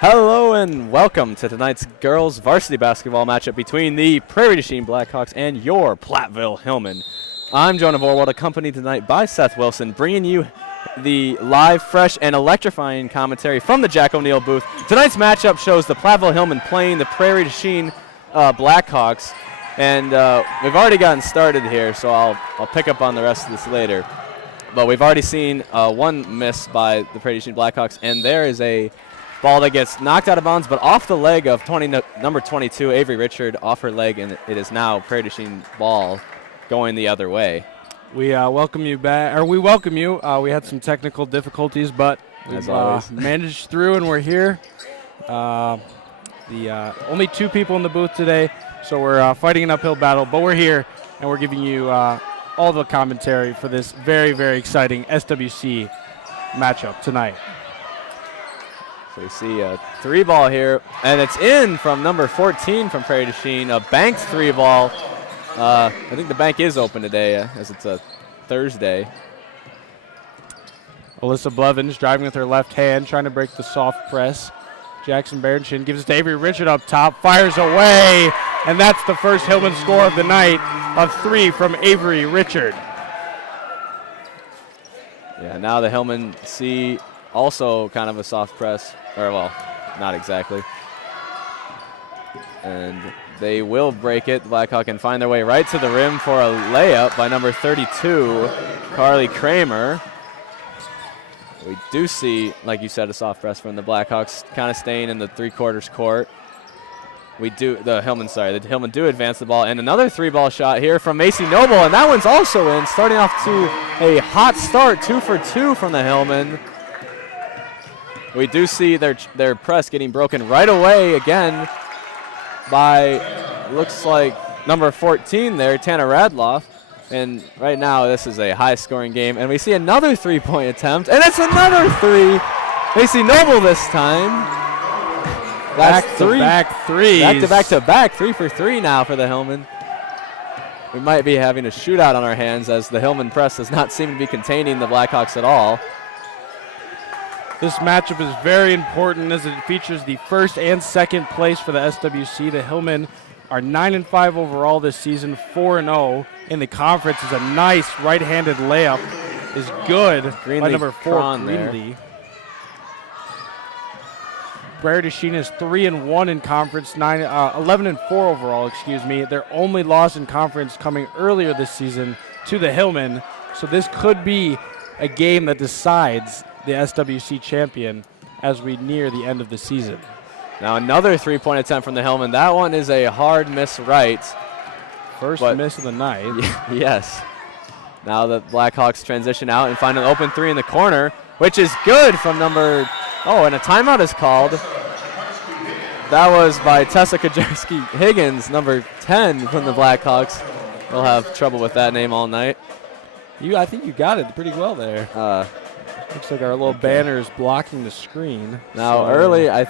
Hello and welcome to tonight's girls varsity basketball matchup between the Prairie Chien Blackhawks and your Platteville Hillmen. I'm Jonah Vorwald, accompanied tonight by Seth Wilson, bringing you the live, fresh, and electrifying commentary from the Jack O'Neill booth. Tonight's matchup shows the Platteville Hillmen playing the Prairie Chien Blackhawks, and we've already gotten started here, so I'll pick up on the rest of this later. But we've already seen one miss by the Prairie Chien Blackhawks, and there is a ball that gets knocked out of bounds, but off the leg of number 22, Avery Richard, off her leg, and it is now Prairie Chien ball going the other way. We welcome you back, or we welcome you. We had some technical difficulties, but we've managed through, and we're here. Only two people in the booth today, so we're fighting an uphill battle, but we're here, and we're giving you all the commentary for this very, very exciting SWC matchup tonight. So we see a three ball here, and it's in from number 14 from Prairie Chien, a banked three ball. I think the bank is open today as it's a Thursday. Alyssa Blevins driving with her left hand, trying to break the soft press. Jackson Berenchin gives it to Avery Richard up top, fires away, and that's the first Hillman score of the night, a three from Avery Richard. Yeah, now the Hillmen see also kind of a soft press, or well, not exactly. And they will break it. The Blackhawk can find their way right to the rim for a layup by number 32, Carly Kramer. We do see, like you said, a soft press from the Blackhawks, kind of staying in the three-quarters court. The Hillmen do advance the ball, and another three-ball shot here from Macy Noble, and that one's also in, starting off to a hot start, 2 for 2 from the Hillmen. We do see their press getting broken right away again by, looks like, number 14 there, Tana Radloff. And right now this is a high-scoring game. And we see another three-point attempt, and it's another three. Macy Noble this time. Back-to-back threes. Back-to-back-to-back, 3 for 3 now for the Hillmen. We might be having a shootout on our hands as the Hillmen press does not seem to be containing the Blackhawks at all. This matchup is very important as it features the first and second place for the SWC. The Hillmen are 9-5 overall this season, 4-0 in the conference. Is a nice right-handed layup, is good Greenlee by number 4, there. Greenlee. Prairie Chien is 3-1 in conference, 11-4 overall. Their only loss in conference coming earlier this season to the Hillmen. So this could be a game that decides the SWC champion as we near the end of the season. Now another three-point attempt from the Hillmen. That one is a hard miss right. First miss of the night. Yes. Now the Blackhawks transition out and find an open three in the corner, which is good from number, and a timeout is called. That was by Tessa Kajarski-Higgins, number 10 from the Blackhawks. We'll have trouble with that name all night. I think you got it pretty well there. Looks like our little banner is blocking the screen. Now early, I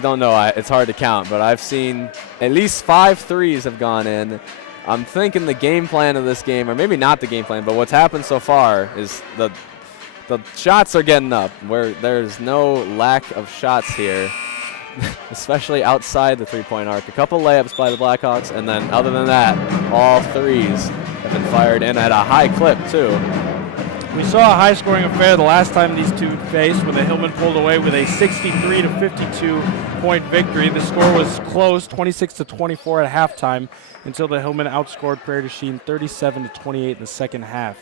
don't know. It's hard to count, but I've seen at least 5 threes have gone in. I'm thinking the game plan of this game, or maybe not the game plan, but what's happened so far is the shots are getting up, where there's no lack of shots here, especially outside the three-point arc. A couple layups by the Blackhawks, and then other than that, all threes have been fired in at a high clip, too. We saw a high-scoring affair the last time these two faced when the Hillmen pulled away with a 63-52-point victory. The score was close, 26-24 at halftime, until the Hillmen outscored Prairie Chien 37-28 in the second half.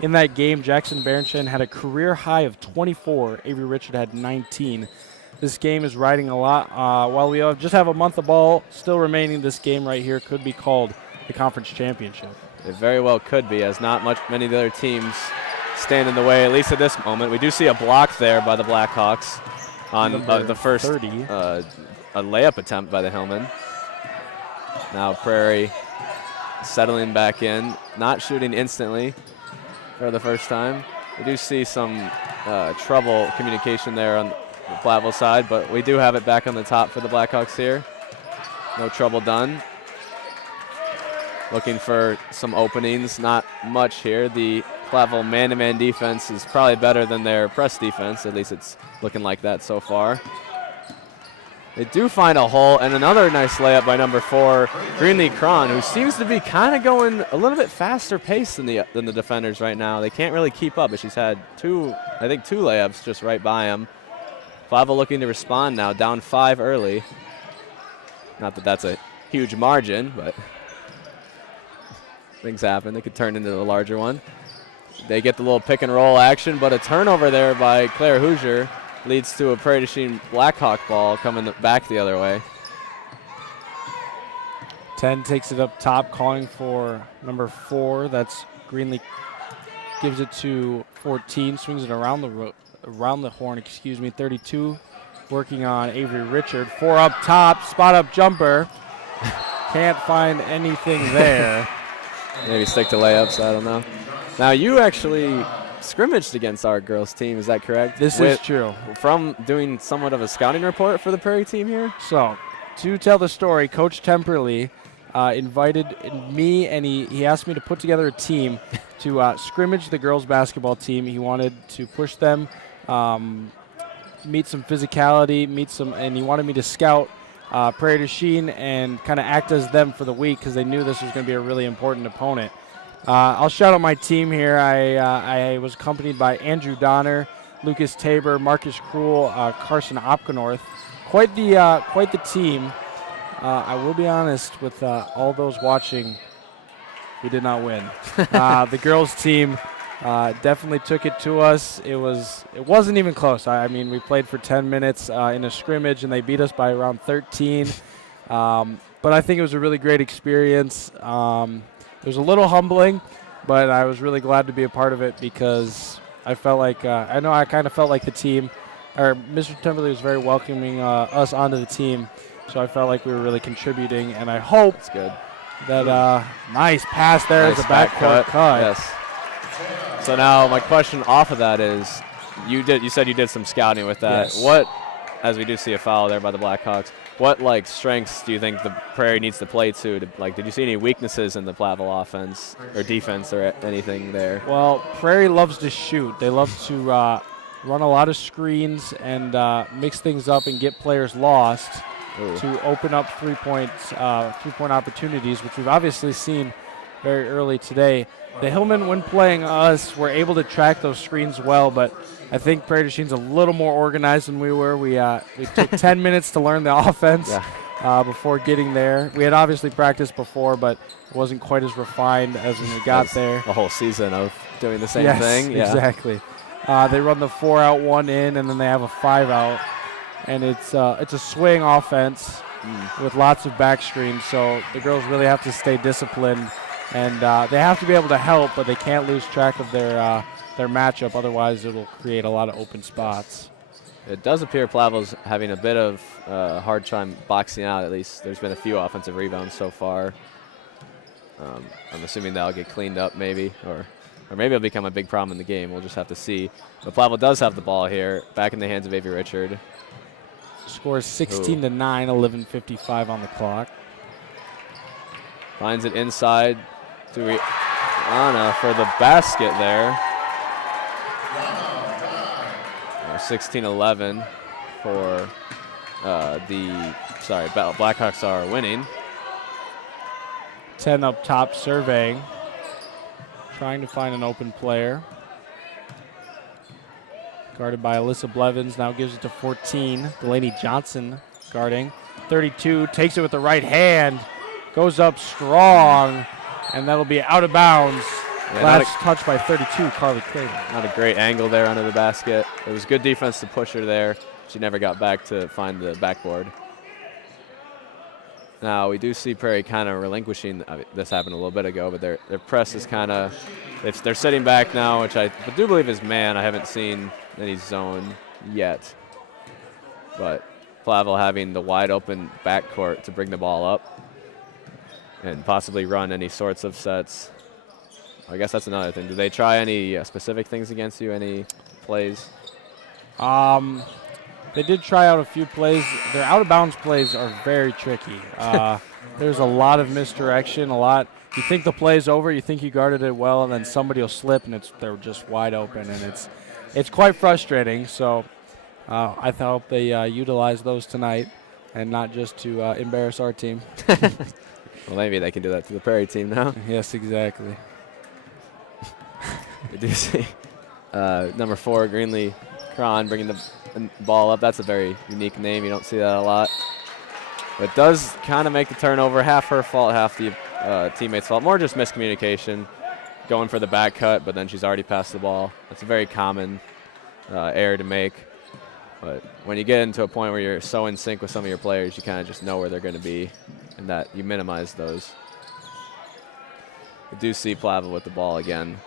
In that game, Jackson Berenchin had a career high of 24. Avery Richard had 19. This game is riding a lot. While we just have a month of ball still remaining, this game right here could be called the conference championship. It very well could be, as not many of the other teams stand in the way, at least at this moment. We do see a block there by the Blackhawks on the first 30. A layup attempt by the Hillmen. Now Prairie settling back in, not shooting instantly for the first time. We do see some trouble communication there on the Platteville side, but we do have it back on the top for the Blackhawks here. No trouble done. Looking for some openings, not much here. The Platteville man-to-man defense is probably better than their press defense. At least it's looking like that so far. They do find a hole, and another nice layup by number 4, Greenlee Cron, who seems to be kind of going a little bit faster pace than the defenders right now. They can't really keep up, but she's had two layups just right by him. Platteville looking to respond now, down 5 early. Not that that's a huge margin, but things happen. They could turn into a larger one. They get the little pick and roll action, but a turnover there by Claire Hoosier leads to a Prairie du Chien Blackhawk ball coming back the other way. 10 takes it up top, calling for number 4. That's Greenlee. Gives it to 14, swings it around the horn, 32, working on Avery Richard. 4 up top, spot up jumper. Can't find anything there. Maybe stick to layups, I don't know. Now you actually scrimmaged against our girls team, is that correct? This is true. From doing somewhat of a scouting report for the Prairie team here? So, to tell the story, Coach Temperley invited me, and he asked me to put together a team to scrimmage the girls basketball team. He wanted to push them, meet some physicality, and he wanted me to scout Prairie du Chien and kind of act as them for the week because they knew this was going to be a really important opponent. I'll shout out my team here. I was accompanied by Andrew Donner, Lucas Tabor, Marcus Krull, Carson Opkenorth. Quite the team. I will be honest with all those watching, we did not win. The girls team definitely took it to us. It wasn't even close. I mean, we played for 10 minutes in a scrimmage, and they beat us by around 13. But I think it was a really great experience. It was a little humbling, but I was really glad to be a part of it because I felt like I kind of felt like the team, or Mr. Temperley was very welcoming us onto the team, so I felt like we were really contributing, and I hope that's good. That nice pass there as a backcourt cut. Yes. So now my question off of that is, you said you did some scouting with that. Yes. What, as we do see a foul there by the Blackhawks, what strengths do you think the Prairie needs to play to did you see any weaknesses in the Platteville offense or defense or anything there? Well, Prairie loves to shoot. They love to run a lot of screens and mix things up and get players lost. Ooh. To open up three-point opportunities, which we've obviously seen very early today. The Hillmen, when playing us, were able to track those screens well, but I think Prairie du Chien's a little more organized than we were. We took 10 minutes to learn the offense before getting there. We had obviously practiced before, but it wasn't quite as refined as when we got there. A whole season of doing the same thing. Yes, exactly. They run the 4-out, 1 in, and then they have a 5-out. And it's a swing offense with lots of back screens, so the girls really have to stay disciplined, and they have to be able to help, but they can't lose track of their matchup, otherwise it will create a lot of open spots. It does appear Platteville's having a bit of a hard time boxing out, at least. There's been a few offensive rebounds so far. I'm assuming that'll get cleaned up maybe, or maybe it'll become a big problem in the game. We'll just have to see. But Platteville does have the ball here, back in the hands of Avery Richard. Scores 16-9, 11:55 on the clock. Finds it inside to Anna for the basket there. 16-11 for Blackhawks are winning. 10 up top, surveying. Trying to find an open player. Guarded by Alyssa Blevins, now gives it to 14. Delaney Johnson guarding. 32, takes it with the right hand, goes up strong, and that'll be out of bounds. Yeah, Last touch by 32, Carly Craven. Not a great angle there under the basket. It was good defense to push her there. She never got back to find the backboard. Now, we do see Prairie kind of relinquishing. This happened a little bit ago, but their press is kind of, they're sitting back now, which I do believe is man. I haven't seen any zone yet. But Platteville having the wide open backcourt to bring the ball up and possibly run any sorts of sets. I guess that's another thing. Do they try any specific things against you, any plays? They did try out a few plays. Their out-of-bounds plays are very tricky. There's a lot of misdirection, you think the play's over, you think you guarded it well, and then somebody will slip, and they're just wide open, and it's quite frustrating. So I hope they utilize those tonight. and not just to embarrass our team. Well, maybe they can do that to the Prairie team now. Yes, exactly. We do see number 4, Greenlee Cron, bringing the ball up. That's a very unique name. You don't see that a lot. But does kind of make the turnover. Half her fault, half the teammate's fault. More just miscommunication, going for the back cut, but then she's already passed the ball. That's a very common error to make. But when you get into a point where you're so in sync with some of your players, you kind of just know where they're going to be, and that you minimize those. We do see Platteville with the ball again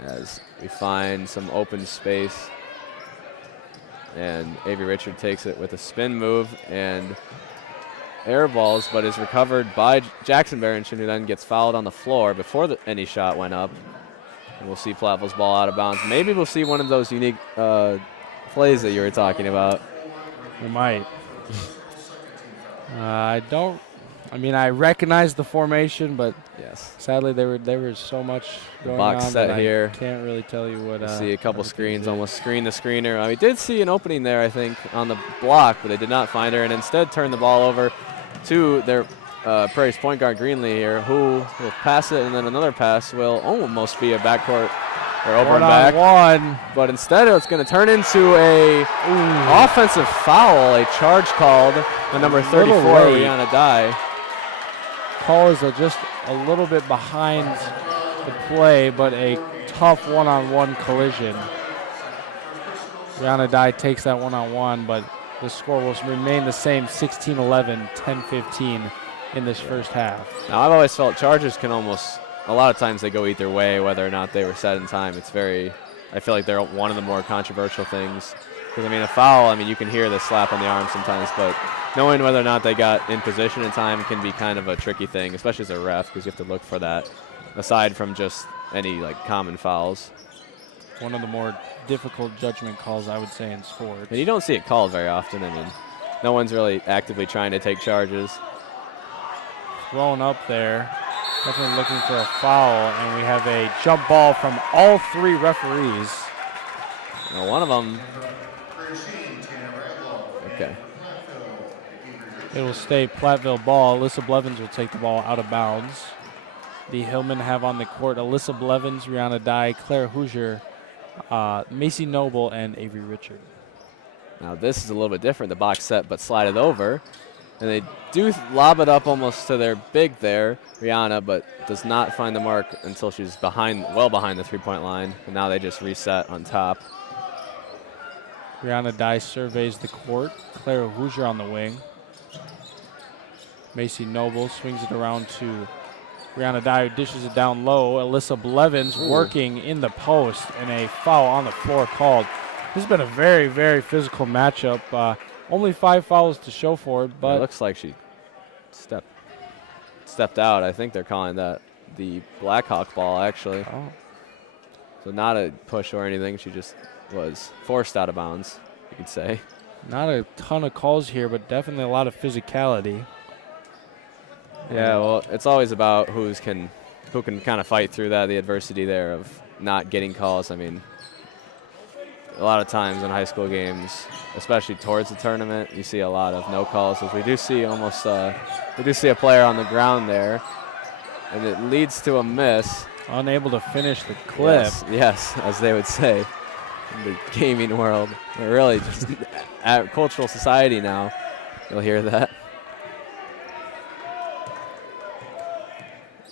as we find some open space. And Avery Richard takes it with a spin move and air balls, but is recovered by Jackson Barrington, who then gets fouled on the floor before any shot went up. And we'll see Platteville's ball out of bounds. Maybe we'll see one of those unique plays that you were talking about. We might. I recognize the formation, but yes, sadly there was so much going box on set that here. I can't really tell you what. See a couple screens, almost screen the screener. We did see an opening there, I think, on the block, but they did not find her, and instead turned the ball over to their Prairie's point guard Greenlee here, who will pass it, and then another pass will almost be a backcourt or over and back. One. But instead, it's going to turn into a offensive foul, a charge called on number 34, Rihanna Dye. Call is just a little bit behind the play, but a tough one-on-one collision. Rihanna Dye takes that one-on-one, but the score will remain the same, 16-11, 10-15 in this first half. Now, I've always felt charges can almost, a lot of times they go either way, whether or not they were set in time. It's very, I feel like they're one of the more controversial things. Because, a foul, you can hear the slap on the arm sometimes, but knowing whether or not they got in position in time can be kind of a tricky thing, especially as a ref, because you have to look for that, aside from just any, common fouls. One of the more difficult judgment calls, I would say, in sports. And you don't see it called very often. No one's really actively trying to take charges. Thrown up there. Definitely looking for a foul, and we have a jump ball from all 3 referees. Well, one of them. Okay. It will stay Platteville ball. Alyssa Blevins will take the ball out of bounds. The Hillmen have on the court Alyssa Blevins, Rihanna Dye, Claire Hoosier, Macy Noble, and Avery Richard. Now this is a little bit different, the box set, but slide it over. And they do lob it up almost to their big there, Rihanna, but does not find the mark until she's well behind the three-point line. And now they just reset on top. Rihanna Dye surveys the court. Claire Hoosier on the wing. Macy Noble swings it around to Rihanna Dye, who dishes it down low. Alyssa Blevins working in the post, and a foul on the floor called. This has been a very, very physical matchup. Only 5 fouls to show for it, but it looks like she stepped out. I think they're calling that the Blackhawk ball, actually. Oh. So not a push or anything. She just was forced out of bounds, you could say. Not a ton of calls here, but definitely a lot of physicality. Yeah, well, it's always about who can kind of fight through the adversity there of not getting calls. A lot of times in high school games, especially towards the tournament, you see a lot of no calls. As we do see a player on the ground there, and it leads to a miss. Unable to finish the clip. Yes, as they would say in the gaming world. We're really just at cultural society now. You'll hear that.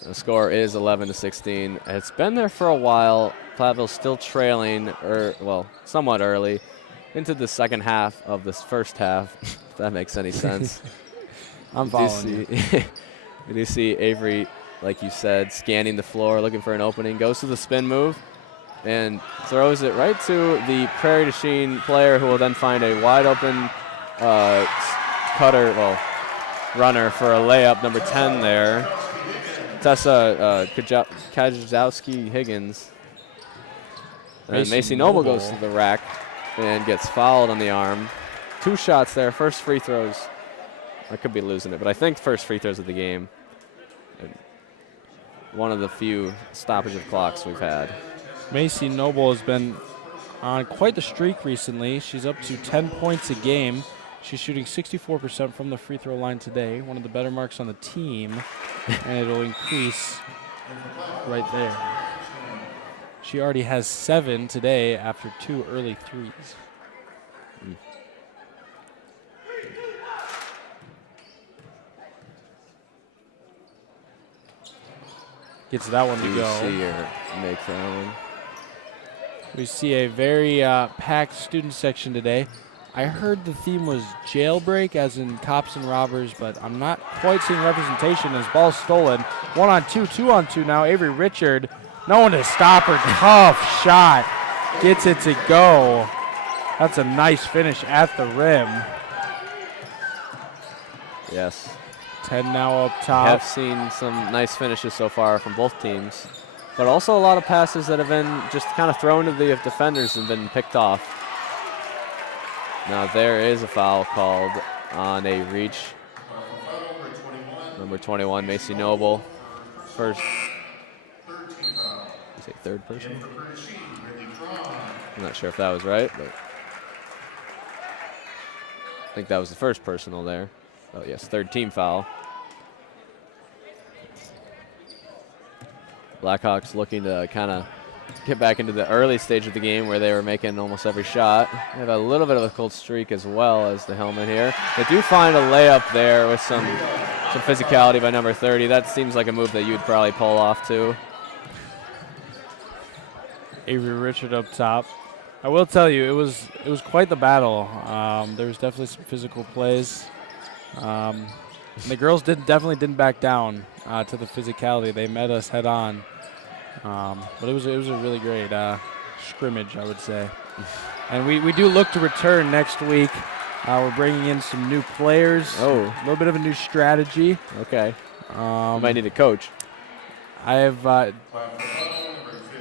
The score is 11-16. It's been there for a while. Platteville still trailing, somewhat early, into the second half of this first half, if that makes any sense. I'm following you. We do see Avery, like you said, scanning the floor, looking for an opening, goes to the spin move, and throws it right to the Prairie to Chien player, who will then find a wide open runner for a layup, number 10 there. Tessa Kajowski-Higgins. And Macy Noble goes to the rack and gets fouled on the arm. 2 shots there, first free throws. I could be losing it, but I think first free throws of the game. And one of the few stoppage of clocks we've had. Macy Noble has been on quite the streak recently. She's up to 10 points a game, She's shooting 64% from the free throw line today, one of the better marks on the team, and it'll increase right there. She already has 7 today after 2 early threes. Gets that one to go. See her make that one. We see a very packed student section today. I heard the theme was jailbreak, as in cops and robbers, but I'm not quite seeing representation as ball stolen. 1 on 2, 2 on 2 now. Avery Richard, no one to stop her. Tough shot. Gets it to go. That's a nice finish at the rim. Yes. 10 now up top. I have seen some nice finishes so far from both teams, but also a lot of passes that have been just kind of thrown to the defenders and been picked off. Now there is a foul called on a reach. Number 21, Macy Noble. First. You say third person? I'm not sure if that was right, but I think that was the first personal there. Oh yes, third team foul. Blackhawks looking to kind of get back into the early stage of the game where they were making almost every shot. They have a little bit of a cold streak as well as the Hillman here. They do find a layup there with some physicality by number 30. That seems like a move that you'd probably pull off too. Avery Richard up top. I will tell you, it was quite the battle. There was definitely some physical plays. And the girls definitely didn't back down to the physicality. They met us head on. But it was a really great scrimmage, I would say. And we do look to return next week. We're bringing in some new players. Oh. A little bit of a new strategy. Okay. You might need a coach. I have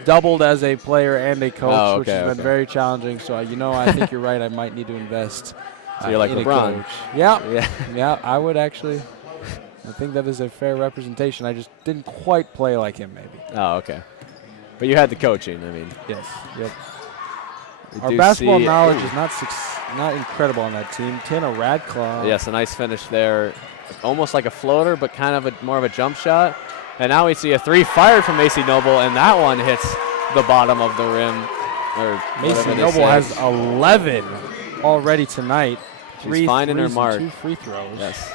doubled as a player and a coach, which has been very challenging. So, I think you're right. I might need to invest so you're like in LeBron. a coach. Yeah, I would actually. I think that is a fair representation. I just didn't quite play like him, maybe. Oh, okay. But you had the coaching, I mean. Yes. Yep. Our basketball knowledge is not incredible on that team. Tana Radclaw. Yes, a nice finish there. Almost like a floater, but kind of more of a jump shot. And now we see a 3 fired from Macy Noble, and that one hits the bottom of the rim. Macy Noble has 11 already tonight. She's finding her mark. 2 free throws. Yes.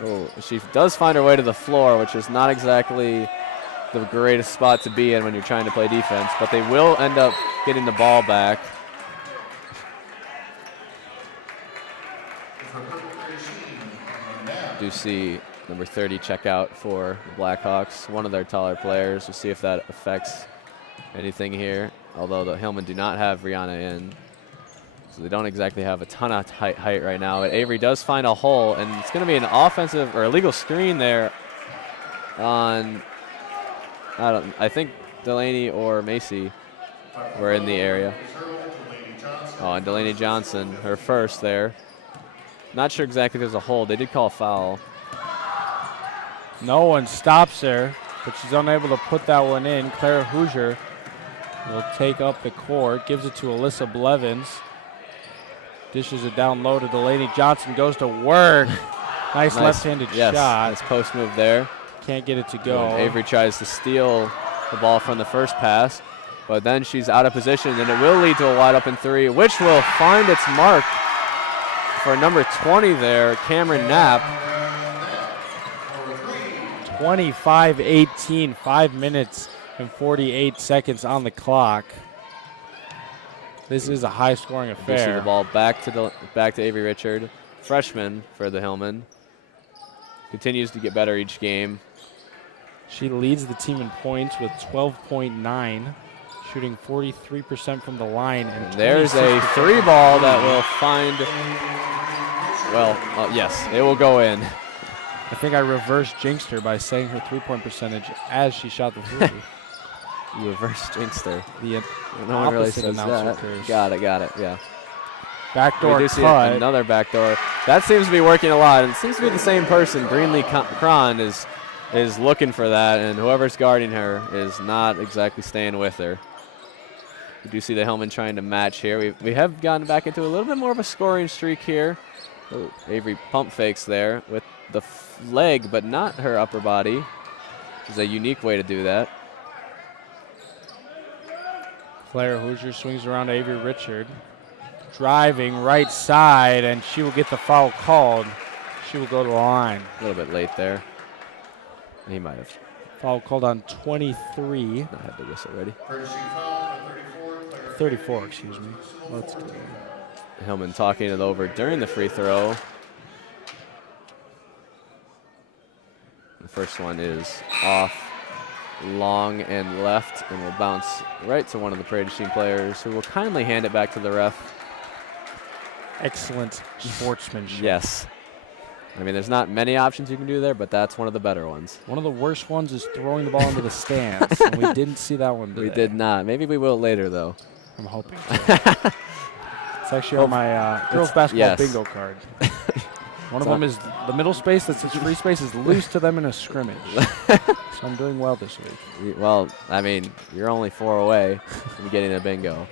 Oh, she does find her way to the floor, which is not exactly the greatest spot to be in when you're trying to play defense, but they will end up getting the ball back. Do see number 30 check out for the Blackhawks, one of their taller players. We'll see if that affects anything here, although the Hillmen do not have Rihanna in. So they don't exactly have a ton of height right now. But Avery does find a hole, and it's going to be an offensive or illegal screen there on, I think Delaney or Macy were in the area. Oh, and Delaney Johnson, her first there. Not sure exactly if there's a hole. They did call a foul. No one stops her, but she's unable to put that one in. Clara Hoosier will take up the court, gives it to Alyssa Blevins. Dishes it down low to Delaney Johnson, goes to work. Nice left-handed shot. Nice post move there. Can't get it to go. And Avery tries to steal the ball from the first pass, but then she's out of position, and it will lead to a wide-open 3, which will find its mark for number 20 there, Cameron Knapp. 25-18, 5 minutes and 48 seconds on the clock. This is a high-scoring affair. You see the ball back to Avery Richard, freshman for the Hillmen. Continues to get better each game. She leads the team in points with 12.9, shooting 43% from the line. And there's a 3 ball that will find, yes, it will go in. I think I reverse jinxed her by saying her 3-point percentage as she shot the 3. You reverse jinxed her. No one really says that. Got it, yeah. Backdoor we do see another backdoor. That seems to be working a lot, and it seems to be the same person. Greenlee Cron is looking for that, and whoever's guarding her is not exactly staying with her. We do see the Hillman trying to match here. We have gotten back into a little bit more of a scoring streak here. Oh, Avery pump fakes there with the leg, but not her upper body, which is a unique way to do that. Claire Hoosier swings around to Avery Richard. Driving right side, and she will get the foul called. She will go to the line. A little bit late there. He might have. Foul called on 23. Not had the whistle ready. 34, excuse me. Let's go. Hillman talking it over during the free throw. The first one is off, long and left, and will bounce right to one of the Prairie team players, who will kindly hand it back to the ref. Excellent sportsmanship. Yes. I mean, there's not many options you can do there, but that's one of the better ones. One of the worst ones is throwing the ball into the stands, and we didn't see that one today. We did not. Maybe we will later, though. I'm hoping to. It's actually on my girls basketball bingo card. One of them is the middle space that says free space is loose to them in a scrimmage. So I'm doing well this week. Well, I mean, you're only 4 away from getting a bingo.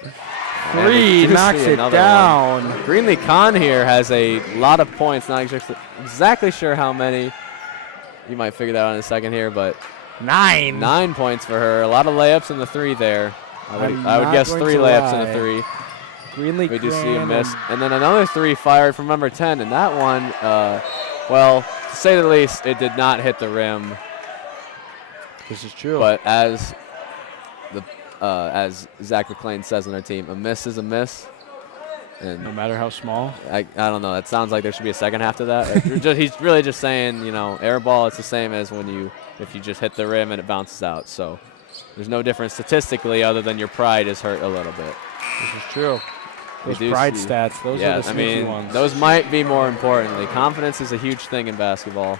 Three knocks it down. Greenlee Kahn here has a lot of points. Not exactly sure how many. You might figure that out in a second here, but 9. 9 points for her. A lot of layups in the 3 there. I would guess 3 layups in the 3. Greenlee we do see a miss. And then another 3 fired from number 10. And that one, well, to say the least, it did not hit the rim. This is true. But as Zach McClain says on our team, a miss is a miss. And no matter how small? I don't know. It sounds like there should be a second half to that. He's really just saying, you know, air ball, it's the same as if you just hit the rim and it bounces out. So there's no difference statistically other than your pride is hurt a little bit. This is true. Those pride stats, those are the sneaky ones. Those might be more importantly. Confidence is a huge thing in basketball.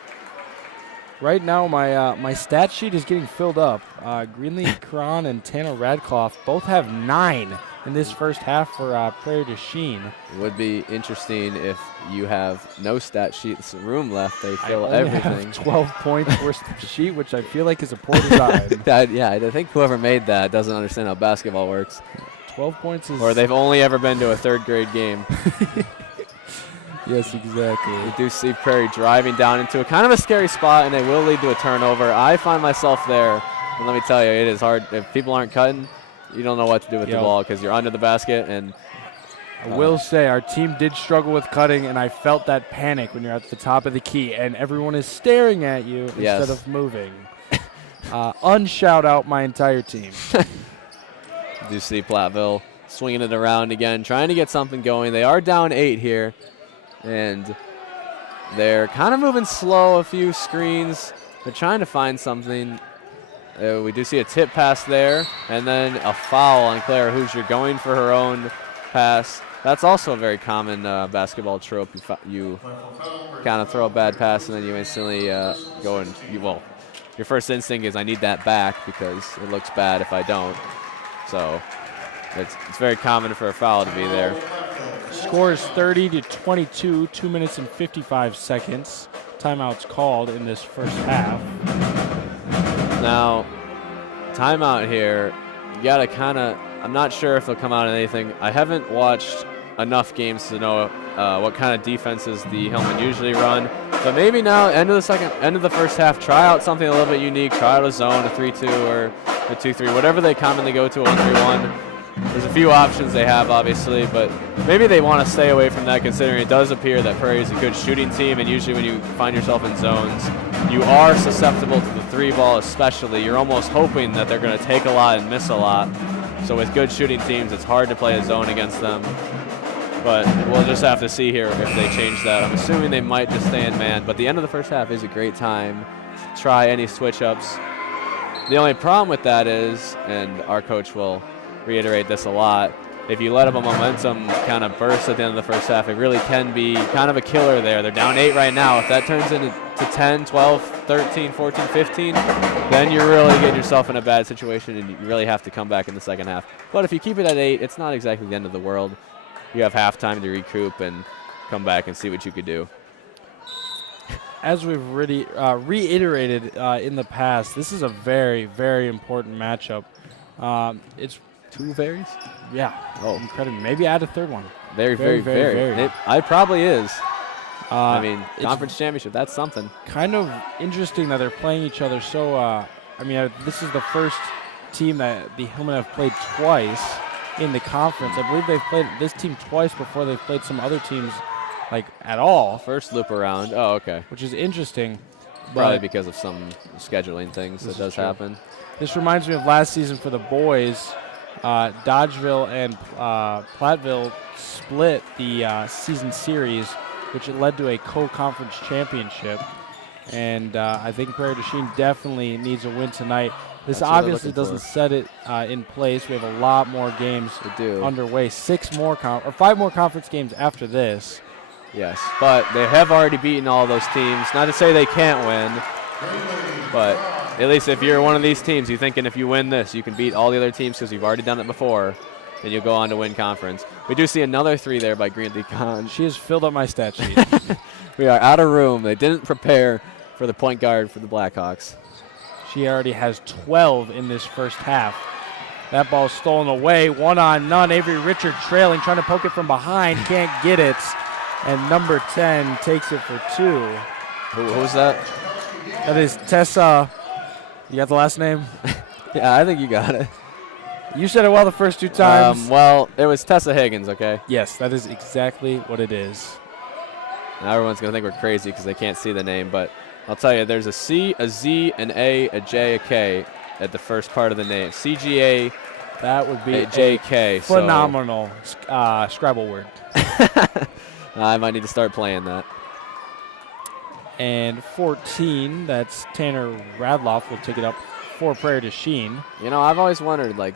Right now, my stat sheet is getting filled up. Greenlee Cron and Tana Radcliffe both have 9 in this first half for Prairie to Chien. It would be interesting if you have no stat sheets room left. They fill everything. Have 12 points worth of sheet, which I feel like is a poor design. Yeah, I think whoever made that doesn't understand how basketball works. 12 points is... Or they've only ever been to a 3rd grade game. Yes, exactly. We do see Prairie driving down into a kind of a scary spot, and it will lead to a turnover. I find myself there, and let me tell you, it is hard. If people aren't cutting, you don't know what to do with the ball because you're under the basket. And I will say our team did struggle with cutting, and I felt that panic when you're at the top of the key, and everyone is staring at you instead of moving. Unshout out my entire team. You do see Platteville swinging it around again, trying to get something going. They are down 8 here. And they're kind of moving slow, a few screens. They're trying to find something. We do see a tip pass there, and then a foul on Claire Hoosier going for her own pass. That's also a very common basketball trope. You kind of throw a bad pass, and then you instantly go and, your first instinct is I need that back because it looks bad if I don't. So it's very common for a foul to be there. Score is 30-22, 2 minutes and 55 seconds. Timeout's called in this first half. Now, timeout here, you got to kind of, I'm not sure if they'll come out in anything. I haven't watched enough games to know what kind of defenses the Hillman usually run. But maybe now, end of the first half, try out something a little bit unique. Try out a zone, a 3-2 or a 2-3, whatever they commonly go to, a 1-3-1. There's a few options they have, obviously, but maybe they want to stay away from that considering it does appear that Prairie is a good shooting team, and usually when you find yourself in zones, you are susceptible to the 3 ball especially. You're almost hoping that they're going to take a lot and miss a lot. So with good shooting teams, it's hard to play a zone against them. But we'll just have to see here if they change that. I'm assuming they might just stay in man, but the end of the first half is a great time to try any switch-ups. The only problem with that is, and our coach will reiterate this a lot, if you let up a momentum kind of burst at the end of the first half, it really can be kind of a killer there. They're down 8 right now. If that turns into 10, 12, 13, 14, 15, then you're really getting yourself in a bad situation, and you really have to come back in the second half. But if you keep it at 8, it's not exactly the end of the world. You have halftime to recoup and come back and see what you could do. As we've already reiterated in the past, this is a very, very important matchup. It's 2 varies? Yeah. Oh. Incredible. Maybe add a third one. Very. It probably is. I mean, conference championship, that's something. Kind of interesting that they're playing each other. So, this is the first team that the Hillmen have played twice in the conference. I believe they've played this team twice before they've played some other teams, like, at all. First loop around. Oh, okay. Which is interesting. Probably because of some scheduling things that does happen. This reminds me of last season for the boys. Dodgeville and Platteville split the season series, which led to a co-conference championship. And I think Prairie du Chien definitely needs a win tonight. This obviously doesn't set it in place. We have a lot more games underway. 5 more conference games after this. Yes, but they have already beaten all those teams. Not to say they can't win, but at least if you're one of these teams, you're thinking if you win this, you can beat all the other teams because you've already done it before, and you'll go on to win conference. We do see another 3 there by Greenlee Kahn. She has filled up my stat sheet. We are out of room. They didn't prepare for the point guard for the Blackhawks. She already has 12 in this first half. That ball stolen away. 1-on-none. Avery Richard trailing, trying to poke it from behind. Can't get it. And number 10 takes it for 2. Who was that? That is Tessa. You got the last name? Yeah, I think you got it. You said it well the first 2 times. Well, it was Tessa Higgins, okay? Yes, that is exactly what it is. Now everyone's going to think we're crazy because they can't see the name, but I'll tell you, there's a C, a Z, an A, a J, a K at the first part of the name. CGA. That would be JK. Phenomenal Scrabble word. I might need to start playing that. And 14, that's Tanner Radloff, will take it up for Prairie du Chien. You know, I've always wondered, like,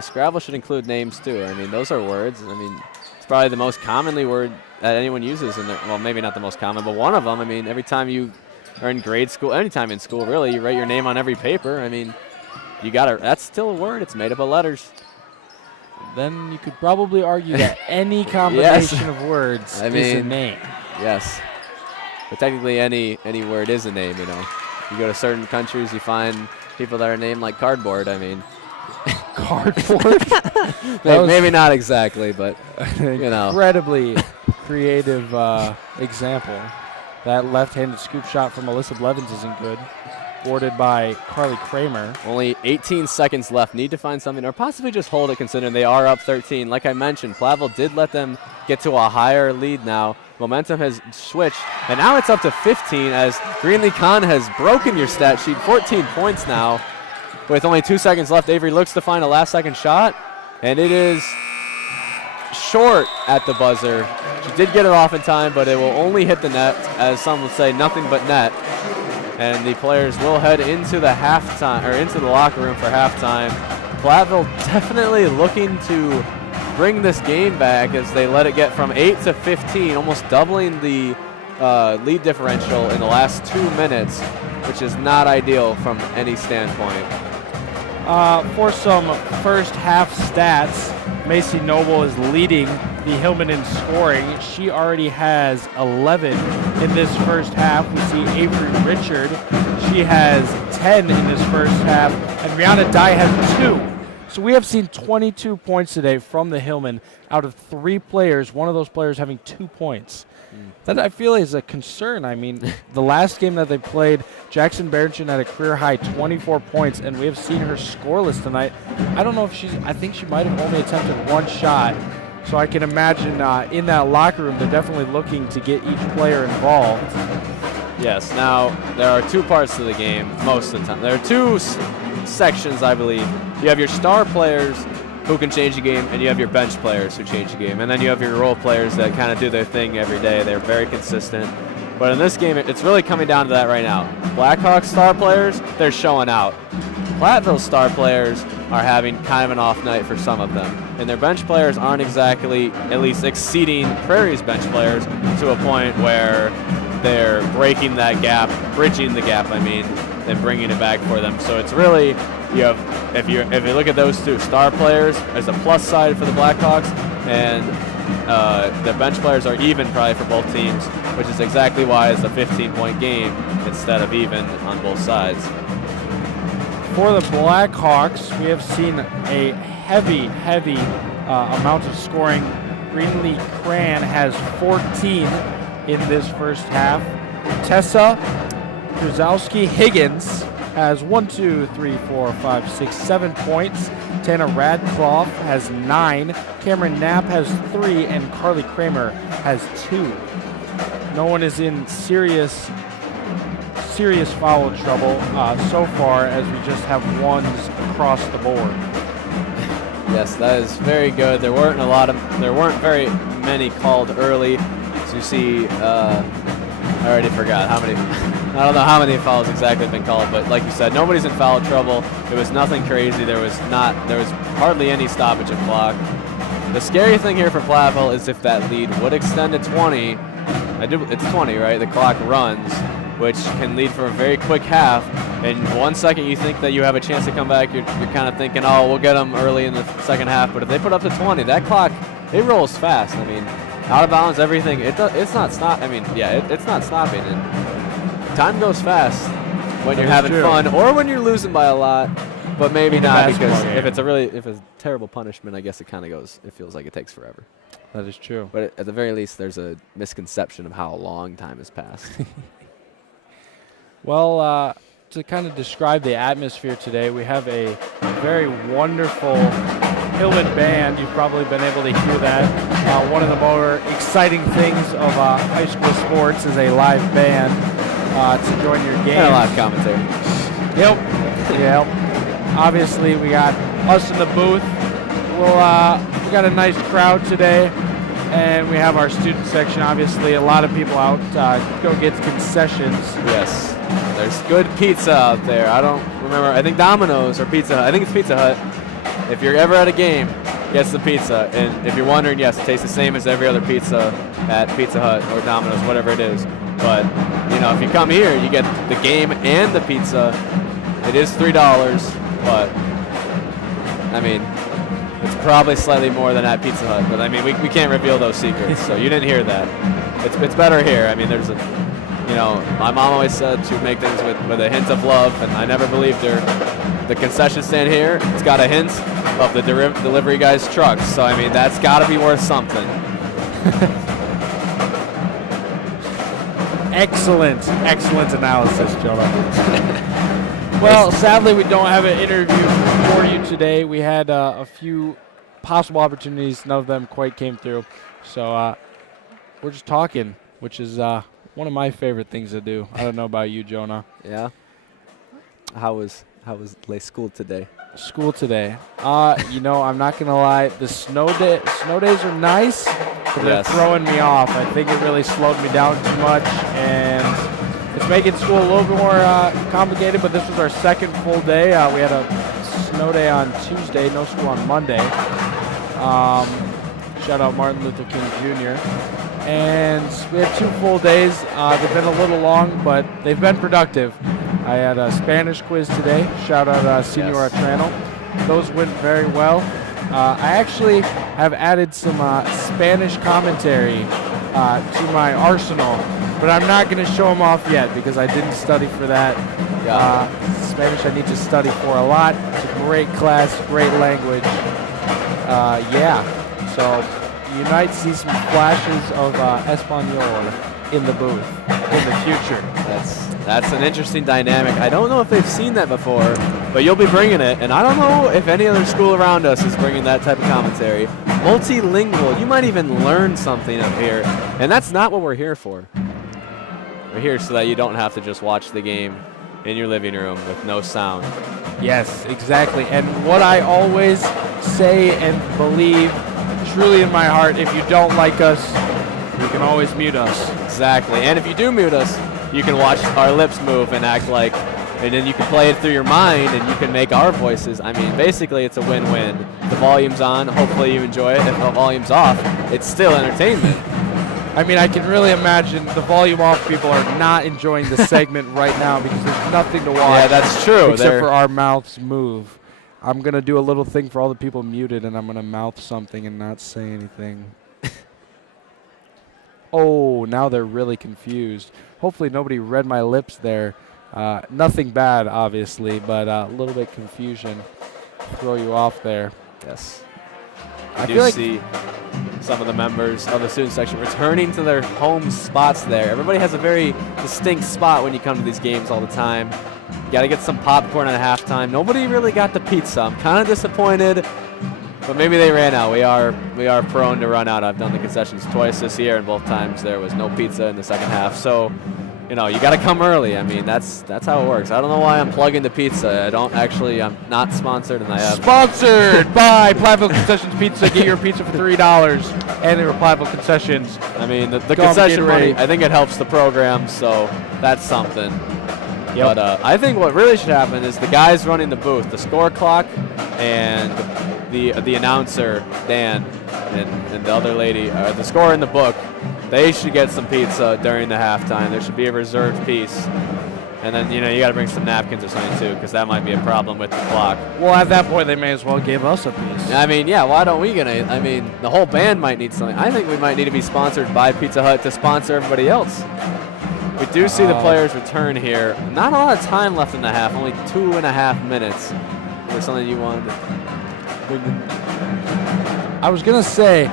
Scrabble should include names too. I mean, those are words. I mean, it's probably the most commonly word that anyone uses. Well, maybe not the most common, but one of them. I mean, every time you are in grade school, anytime in school, really, you write your name on every paper. I mean, that's still a word. It's made up of letters. Then you could probably argue that any combination of words is a name. Yes. But technically any word is a name, you know. You go to certain countries, you find people that are named like cardboard, I mean. Cardboard? maybe not exactly, but, you know. Incredibly creative example. That left-handed scoop shot from Alyssa Blevins isn't good. Boarded by Carly Kramer. Only 18 seconds left. Need to find something, or possibly just hold it considering they are up 13. Like I mentioned, Platteville did let them get to a higher lead now. Momentum has switched, and now it's up to 15 as Greenlee Kahn has broken your stat sheet. 14 points now. With only 2 seconds left, Avery looks to find a last-second shot, and it is short at the buzzer. She did get it off in time, but it will only hit the net, as some would say, nothing but net. And the players will head into the halftime, or into the locker room for halftime. Platteville definitely looking to bring this game back as they let it get from 8 to 15, almost doubling the lead differential in the last 2 minutes, which is not ideal from any standpoint. For some first half stats, Macy Noble is leading the Hillmen in scoring. She already has 11 in this first half. We see Avery Richard. She has 10 in this first half. And Rihanna Dye has 2. So we have seen 22 points today from the Hillmen out of 3 players, one of those players having 2 points. That I feel is a concern. I mean, the last game that they played, Jackson Berenson had a career-high 24 points, and we have seen her scoreless tonight. I don't know if I think she might have only attempted 1 shot. So I can imagine in that locker room, they're definitely looking to get each player involved. Yes, now there are 2 parts to the game most of the time. There are 2 sections, I believe. You have your star players who can change the game, and you have your bench players who change the game. And then you have your role players that kind of do their thing every day. They're very consistent. But in this game, it's really coming down to that right now. Blackhawks star players, they're showing out. Platteville star players are having kind of an off night for some of them. And their bench players aren't exactly, at least exceeding Prairie's bench players to a point where they're breaking that gap, bridging the gap, I mean, and bringing it back for them. So it's really, you have, if you look at those 2 star players, there's a plus side for the Blackhawks, and the bench players are even probably for both teams, which is exactly why it's a 15-point game instead of even on both sides. For the Blackhawks, we have seen a heavy amount of scoring. Greenlee Cran has 14 in this first half. Tessa Kruzowski Higgins has 7 points. Tana Radcliffe has 9. Cameron Knapp has 3, and Carly Kramer has 2. No one is in serious foul trouble so far, as we just have ones across the board. Yes, that is very good. There weren't very many called early. So you see, I already forgot how many. I don't know how many fouls exactly have been called, but like you said, nobody's in foul trouble. It was nothing crazy. There was hardly any stoppage of clock. The scary thing here for Platteville is if that lead would extend to 20. It's 20, right? The clock runs, which can lead for a very quick half. And 1 second you think that you have a chance to come back, you're kind of thinking, oh, we'll get them early in the second half. But if they put up to 20, that clock, it rolls fast. I mean, out of bounds, everything. It's not stopping. It's not stopping. And time goes fast when you're having fun, or when you're losing by a lot. But maybe not, because if it's a terrible punishment, I guess it feels like it takes forever. That is true. But at the very least, there's a misconception of how long time has passed. Well, to kind of describe the atmosphere today, we have a very wonderful Hillman band. You've probably been able to hear that. One of the more exciting things of high school sports is a live band to join your game. And a live commentary. Yep. Obviously, we got us in the booth. We got a nice crowd today, and we have our student section. Obviously, a lot of people out go get concessions. Yes. There's good pizza out there. I don't remember. I think Domino's or Pizza Hut. I think it's Pizza Hut. If you're ever at a game, get the pizza. And if you're wondering, yes, it tastes the same as every other pizza at Pizza Hut or Domino's, whatever it is. But, if you come here, you get the game and the pizza. It is $3, but, it's probably slightly more than at Pizza Hut. But, we can't reveal those secrets, so you didn't hear that. It's better here. There's my mom always said to make things with a hint of love, and I never believed her. The concession stand here, it's got a hint of the delivery guy's truck. So, that's got to be worth something. Excellent analysis, Jonah. Well, sadly, we don't have an interview for you today. We had a few possible opportunities. None of them quite came through. So we're just talking, which is one of my favorite things to do. I don't know about you, Jonah. Yeah. How was school today? School today. I'm not gonna lie. The snow days are nice, but they're throwing me off. I think it really slowed me down too much, and it's making school a little bit more complicated. But this was our second full day. We had a snow day on Tuesday. No school on Monday. Shout out Martin Luther King Jr. And we had 2 full days. They've been a little long, but they've been productive. I had a Spanish quiz today. Shout out Senora Trano. Those went very well. I actually have added some Spanish commentary to my arsenal, but I'm not going to show them off yet because I didn't study for that. Spanish I need to study for a lot. It's a great class, great language. So you might see some flashes of Espanol in the booth in the future. That's an interesting dynamic. I don't know if they've seen that before, but you'll be bringing it, and I don't know if any other school around us is bringing that type of commentary. Multilingual. You might even learn something up here, and that's not what we're here for. We're here so that you don't have to just watch the game in your living room with no sound. Yes, exactly. And what I always say and believe truly in my heart, if you don't like us, you can always mute us. Exactly. And if you do mute us, you can watch our lips move and act like, and then you can play it through your mind and you can make our voices. Basically it's a win-win. The volume's on, hopefully you enjoy it. If the volume's off, it's still entertainment. I can really imagine the volume off people are not enjoying the segment right now because there's nothing to watch. Yeah, that's true. Except for our mouths move. I'm going to do a little thing for all the people muted, and I'm going to mouth something and not say anything. Oh, now they're really confused. Hopefully nobody read my lips there. Nothing bad, obviously, but a little bit confusion. Throw you off there. Yes. I do see some of the members of the student section returning to their home spots there. Everybody has a very distinct spot when you come to these games all the time. You got to get some popcorn at halftime. Nobody really got the pizza. I'm kind of disappointed, but maybe they ran out. We are prone to run out. I've done the concessions twice this year, and both times there was no pizza in the second half. So, you know, you got to come early. I mean, that's how it works. I don't know why I'm plugging the pizza. I'm not sponsored, and I have. Sponsored by Platteville Concessions Pizza. Get your pizza for $3, and they were Platteville Concessions. I mean, the concession money, I think it helps the program, so that's something. Yep. But I think what really should happen is the guys running the booth, the score clock, and the announcer, Dan, and the other lady, the score in the book, they should get some pizza during the halftime. There should be a reserved piece. And then, you got to bring some napkins or something, too, because that might be a problem with the clock. Well, at that point, they may as well give us a piece. I mean, yeah, why don't we the whole band might need something. I think we might need to be sponsored by Pizza Hut to sponsor everybody else. We do see the players return here. Not a lot of time left in the half, only 2.5 minutes. Is there something you wanted to bring in? I was going to say,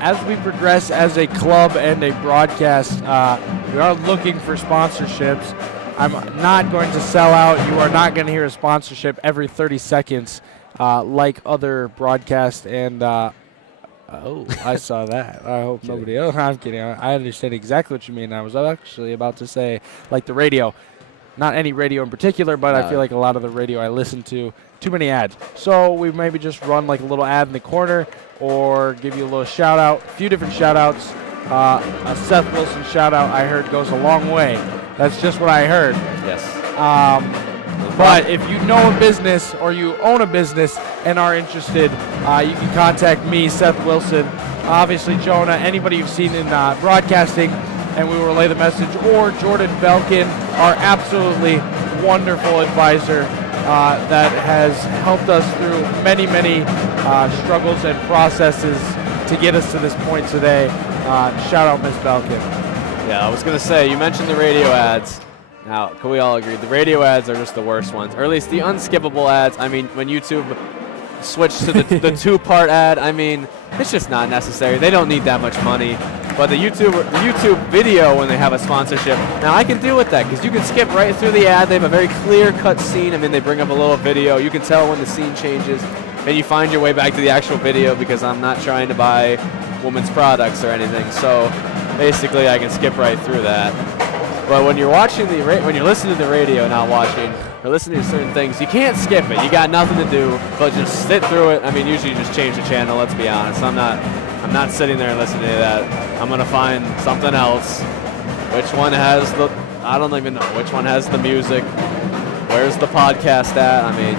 as we progress as a club and a broadcast, we are looking for sponsorships. I'm not going to sell out. You are not going to hear a sponsorship every 30 seconds like other broadcasts. And, I saw that. I hope nobody else. I'm kidding. I understand exactly what you mean. I was actually about to say like the radio. Not any radio in particular, but I feel like a lot of the radio I listen to, too many ads. So we maybe just run like a little ad in the corner or give you a little shout out, a few different shout outs. A Seth Wilson shout out I heard goes a long way. That's just what I heard. Yes. But if you know a business or you own a business and are interested, you can contact me, Seth Wilson, obviously Jonah, anybody you've seen in broadcasting, and we will relay the message, or Jordan Belkin, our absolutely wonderful advisor that has helped us through many, many struggles and processes to get us to this point today. Shout out Ms. Belkin. Yeah, I was going to say, you mentioned the radio ads. Now, can we all agree? The radio ads are just the worst ones, or at least the unskippable ads. I mean, when YouTube switched to the two-part ad, I mean, it's just not necessary. They don't need that much money. But the YouTube video, when they have a sponsorship, now I can deal with that because you can skip right through the ad. They have a very clear-cut scene. I mean, they bring up a little video. You can tell when the scene changes, and you find your way back to the actual video because I'm not trying to buy women's products or anything. So basically, I can skip right through that. But when you're watching when you're listening to the radio, not watching, or listening to certain things, you can't skip it. You got nothing to do but just sit through it. I mean, usually you just change the channel. Let's be honest. I'm not sitting there and listening to that. I'm gonna find something else. Which one has I don't even know which one has the music. Where's the podcast at? I mean,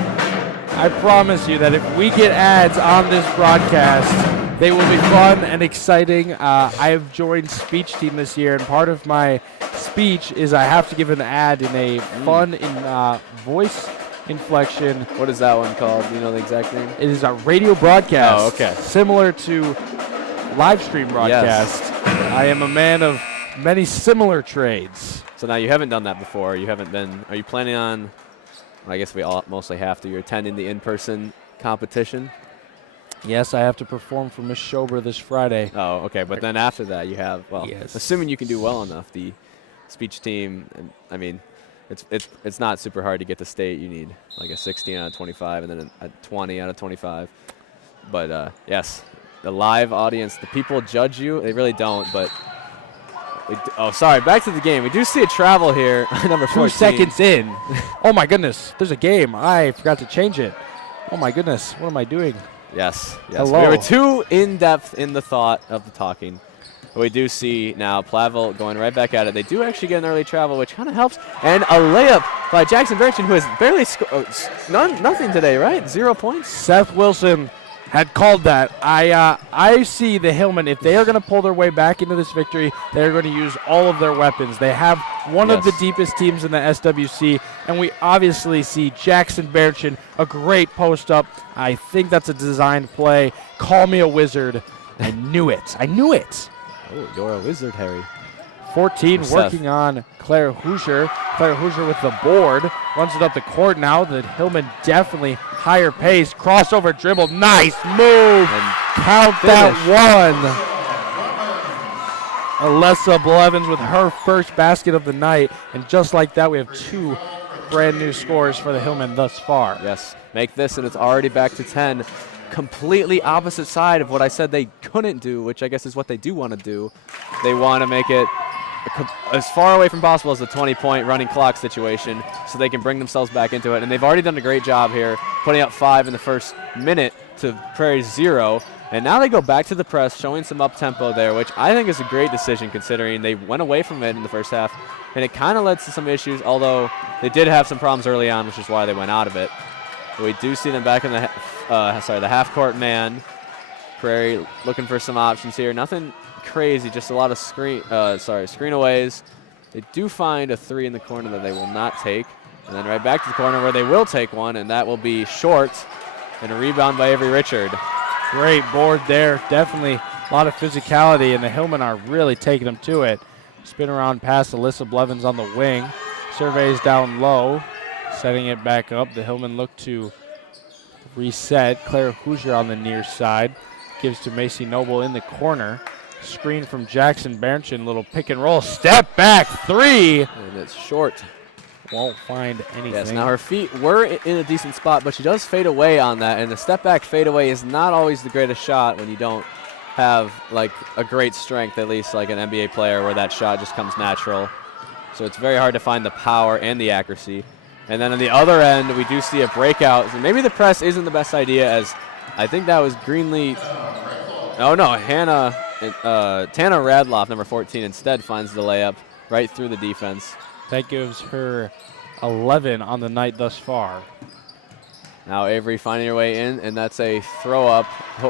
I promise you that if we get ads on this broadcast, they will be fun and exciting. I have joined speech team this year, and part of my speech is I have to give an ad in a fun voice inflection. What is that one called? Do you know the exact name? It is a radio broadcast. Oh, okay. Similar to live stream broadcast. Yes. I am a man of many similar trades. So now you haven't done that before. Are you planning on, I guess we all mostly have to, you're attending the in-person competition? Yes, I have to perform for Miss Schober this Friday. Oh, okay. But then after that, you have, yes. Assuming you can do well enough, the speech team, I mean, it's not super hard to get to state. You need like a 16 out of 25 and then a 20 out of 25. But, yes, the live audience, the people judge you. They really don't, but sorry, back to the game. We do see a travel here, number 14. 2 seconds in. Oh, my goodness. There's a game. I forgot to change it. Oh, my goodness. What am I doing? Yes. Hello. We were too in-depth in the thought of the talking. But we do see now Platteville going right back at it. They do actually get an early travel, which kind of helps. And a layup by Jackson Berchin, who has barely scored nothing today, right? 0 points. Seth Wilson had called that. I see the Hillmen, if they are going to pull their way back into this victory, they're going to use all of their weapons. They have one of the deepest teams in the SWC, and we obviously see Jackson Berchin, a great post-up. I think that's a designed play. Call me a wizard. I knew it. I knew it. Oh, you're a wizard, Harry. 14 Seth. working on Claire Hoosier. Claire Hoosier with the board. Runs it up the court now. The Hillman definitely higher pace. Crossover dribble. Nice move. And Count that one. Alessa Blevins with her first basket of the night. And just like that, we have 2 brand new scores for the Hillman thus far. Yes, make this and it's already back to 10. Completely opposite side of what I said they couldn't do, which I guess is what they do want to do. They want to make it as far away from possible as the 20-point running clock situation so they can bring themselves back into it. And they've already done a great job here, putting up 5 in the first minute to Prairie's 0. And now they go back to the press, showing some up-tempo there, which I think is a great decision considering they went away from it in the first half. And it kind of led to some issues, although they did have some problems early on, which is why they went out of it. We do see them back in the the half-court man. Prairie looking for some options here. Nothing crazy, just a lot of screen-aways. They do find a 3 in the corner that they will not take. And then right back to the corner where they will take one, and that will be short. And a rebound by Avery Richard. Great board there. Definitely a lot of physicality, and the Hillmen are really taking them to it. Spin around past Alessa Blevins on the wing. Surveys down low. Setting it back up. The Hillmen look to reset. Claire Hoosier on the near side. Gives to Macy Noble in the corner. Screen from Jackson Bernchin. Little pick and roll. Step back 3. And it's short. Won't find anything. Yes, now her feet were in a decent spot, but she does fade away on that. And the step back fadeaway is not always the greatest shot when you don't have like a great strength, at least like an NBA player, where that shot just comes natural. So it's very hard to find the power and the accuracy. And then on the other end, we do see a breakout. So maybe the press isn't the best idea, as I think that was Greenlee. Oh, no, Tana Radloff, number 14, instead finds the layup right through the defense. That gives her 11 on the night thus far. Now Avery finding her way in, and that's a throw up.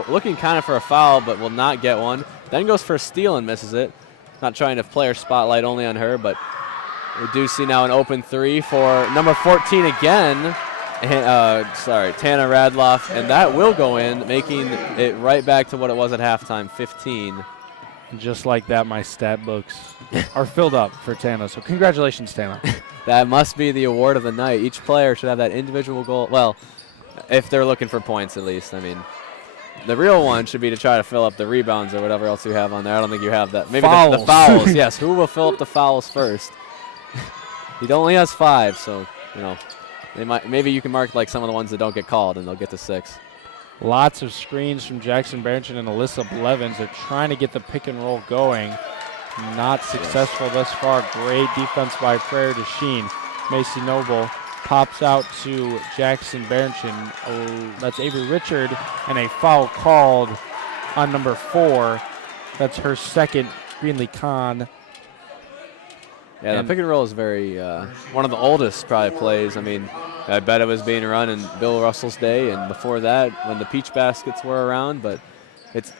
Looking kind of for a foul, but will not get one. Then goes for a steal and misses it. Not trying to player spotlight only on her, but we do see now an open 3 for number 14 again. Tana Radloff, and that will go in, making it right back to what it was at halftime, 15. And just like that, my stat books are filled up for Tana. So congratulations, Tana. That must be the award of the night. Each player should have that individual goal. Well, if they're looking for points, at least. I mean, the real one should be to try to fill up the rebounds or whatever else you have on there. I don't think you have that. Maybe the fouls. Yes, who will fill up the fouls first? He only has 5, so, you know, maybe you can mark like some of the ones that don't get called, and they'll get to 6. Lots of screens from Jackson Bernchin and Alessa Blevins. They're trying to get the pick and roll going. Not successful thus far. Great defense by Prairie to Chien. Macy Noble pops out to Jackson Bernchin. That's Avery Richard, and a foul called on number 4. That's her second. Greenlee Kahn. Yeah, the pick and roll is very one of the oldest probably plays. I mean, I bet it was being run in Bill Russell's day, and before that when the peach baskets were around. But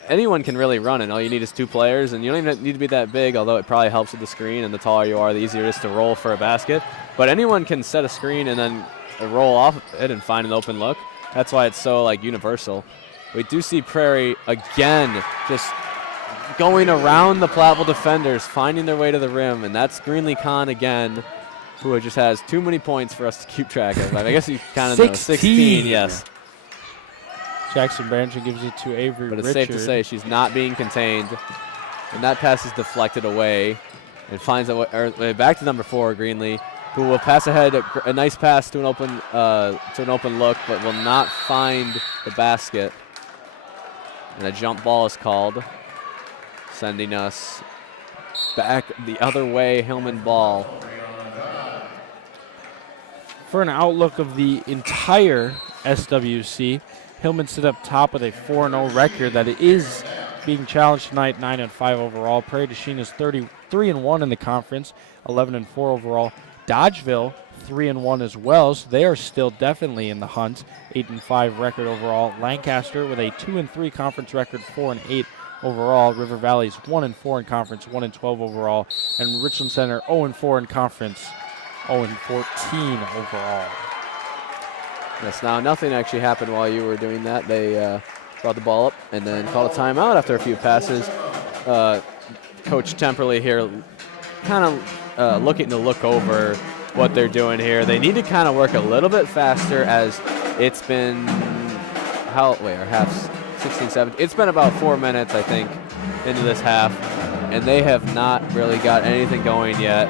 anyone can really run it. All you need is 2 players, and you don't even need to be that big, although it probably helps with the screen, and the taller you are, the easier it is to roll for a basket. But anyone can set a screen and then roll off it and find an open look. That's why it's so like universal. We do see Prairie again just going around the Platteville defenders, finding their way to the rim, and that's Greenlee Kahn again, who just has too many points for us to keep track of. I guess you kind of know. 16, yes. Jackson Bernchin gives it to Avery Richard. But it's safe to say she's not being contained, and that pass is deflected away and finds a way back to number 4, Greenlee, who will pass ahead a nice pass to an open look, but will not find the basket. And a jump ball is called, sending us back the other way, Hillman ball. For an outlook of the entire SWC, Hillman sit up top with a 4-0 record that is being challenged tonight, 9-5 overall. Prairie du Chien is 33-1 in the conference, 11-4 overall. Dodgeville 3-1 as well, so they are still definitely in the hunt, 8-5 record overall. Lancaster with a 2-3 conference record, 4-8 overall. River Valley's 1-4 in conference, 1-12 overall, and Richland Center 0-4 in conference, 0-14 overall. Yes, now nothing actually happened while you were doing that. They brought the ball up and then called a timeout after a few passes. Coach Temperley here kind of looking to look over what they're doing here. They need to kind of work a little bit faster, as it's been half 16, 17. It's been about 4 minutes, I think, into this half, and they have not really got anything going yet.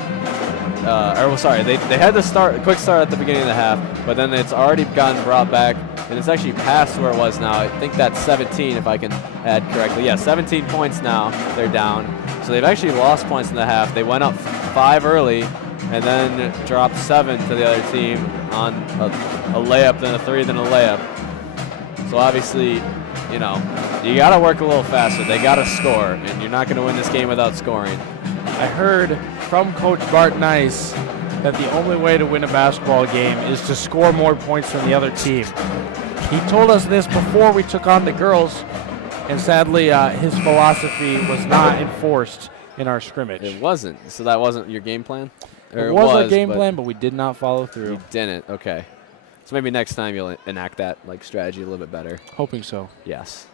They had the quick start at the beginning of the half, but then it's already gotten brought back, and it's actually past where it was now. I think that's 17, if I can add correctly. Yeah, 17 points now. They're down. So they've actually lost points in the half. They went up 5 early, and then dropped 7 to the other team on a layup, then a 3, then a layup. So obviously, you got to work a little faster. They got to score, and you're not going to win this game without scoring. I heard from Coach Bart Nice that the only way to win a basketball game is to score more points than the other team. He told us this before we took on the girls, and sadly his philosophy was not enforced in our scrimmage. It wasn't. So that wasn't your game plan? It was our game plan, but we did not follow through. You didn't. Okay. So maybe next time you'll enact that strategy a little bit better. Hoping so. Yes.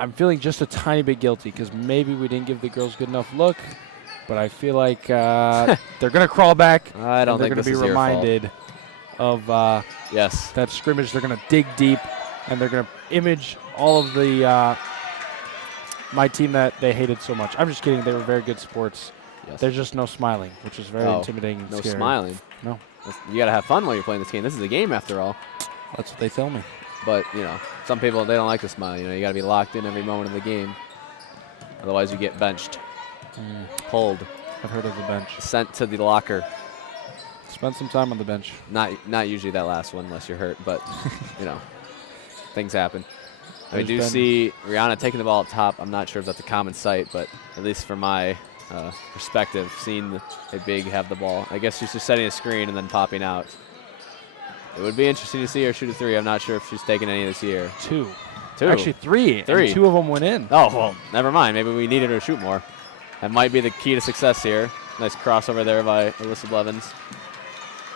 I'm feeling just a tiny bit guilty because maybe we didn't give the girls good enough look, but I feel like they're going to crawl back. I don't think this is your fault. They're going to be reminded of yes, that scrimmage. They're going to dig deep, and they're going to image all of the my team that they hated so much. I'm just kidding. They were very good sports. Yes. There's just no smiling, which is very intimidating and no scary. Smiling. No. You got to have fun while you're playing this game. This is a game after all. That's what they tell me. But, some people, they don't like to smile. You got to be locked in every moment of the game. Otherwise, you get benched, pulled. I've heard of the bench. Sent to the locker. Spend some time on the bench. Not usually that last one unless you're hurt, but, things happen. I do see Rihanna taking the ball up top. I'm not sure if that's a common sight, but at least from my perspective, seeing a big have the ball. I guess she's just setting a screen and then popping out. It would be interesting to see her shoot a 3. I'm not sure if she's taken any this year. 2. Two. Actually, 3. 3. And 2 of them went in. Oh, well, never mind. Maybe we needed her to shoot more. That might be the key to success here. Nice crossover there by Alyssa Blevins.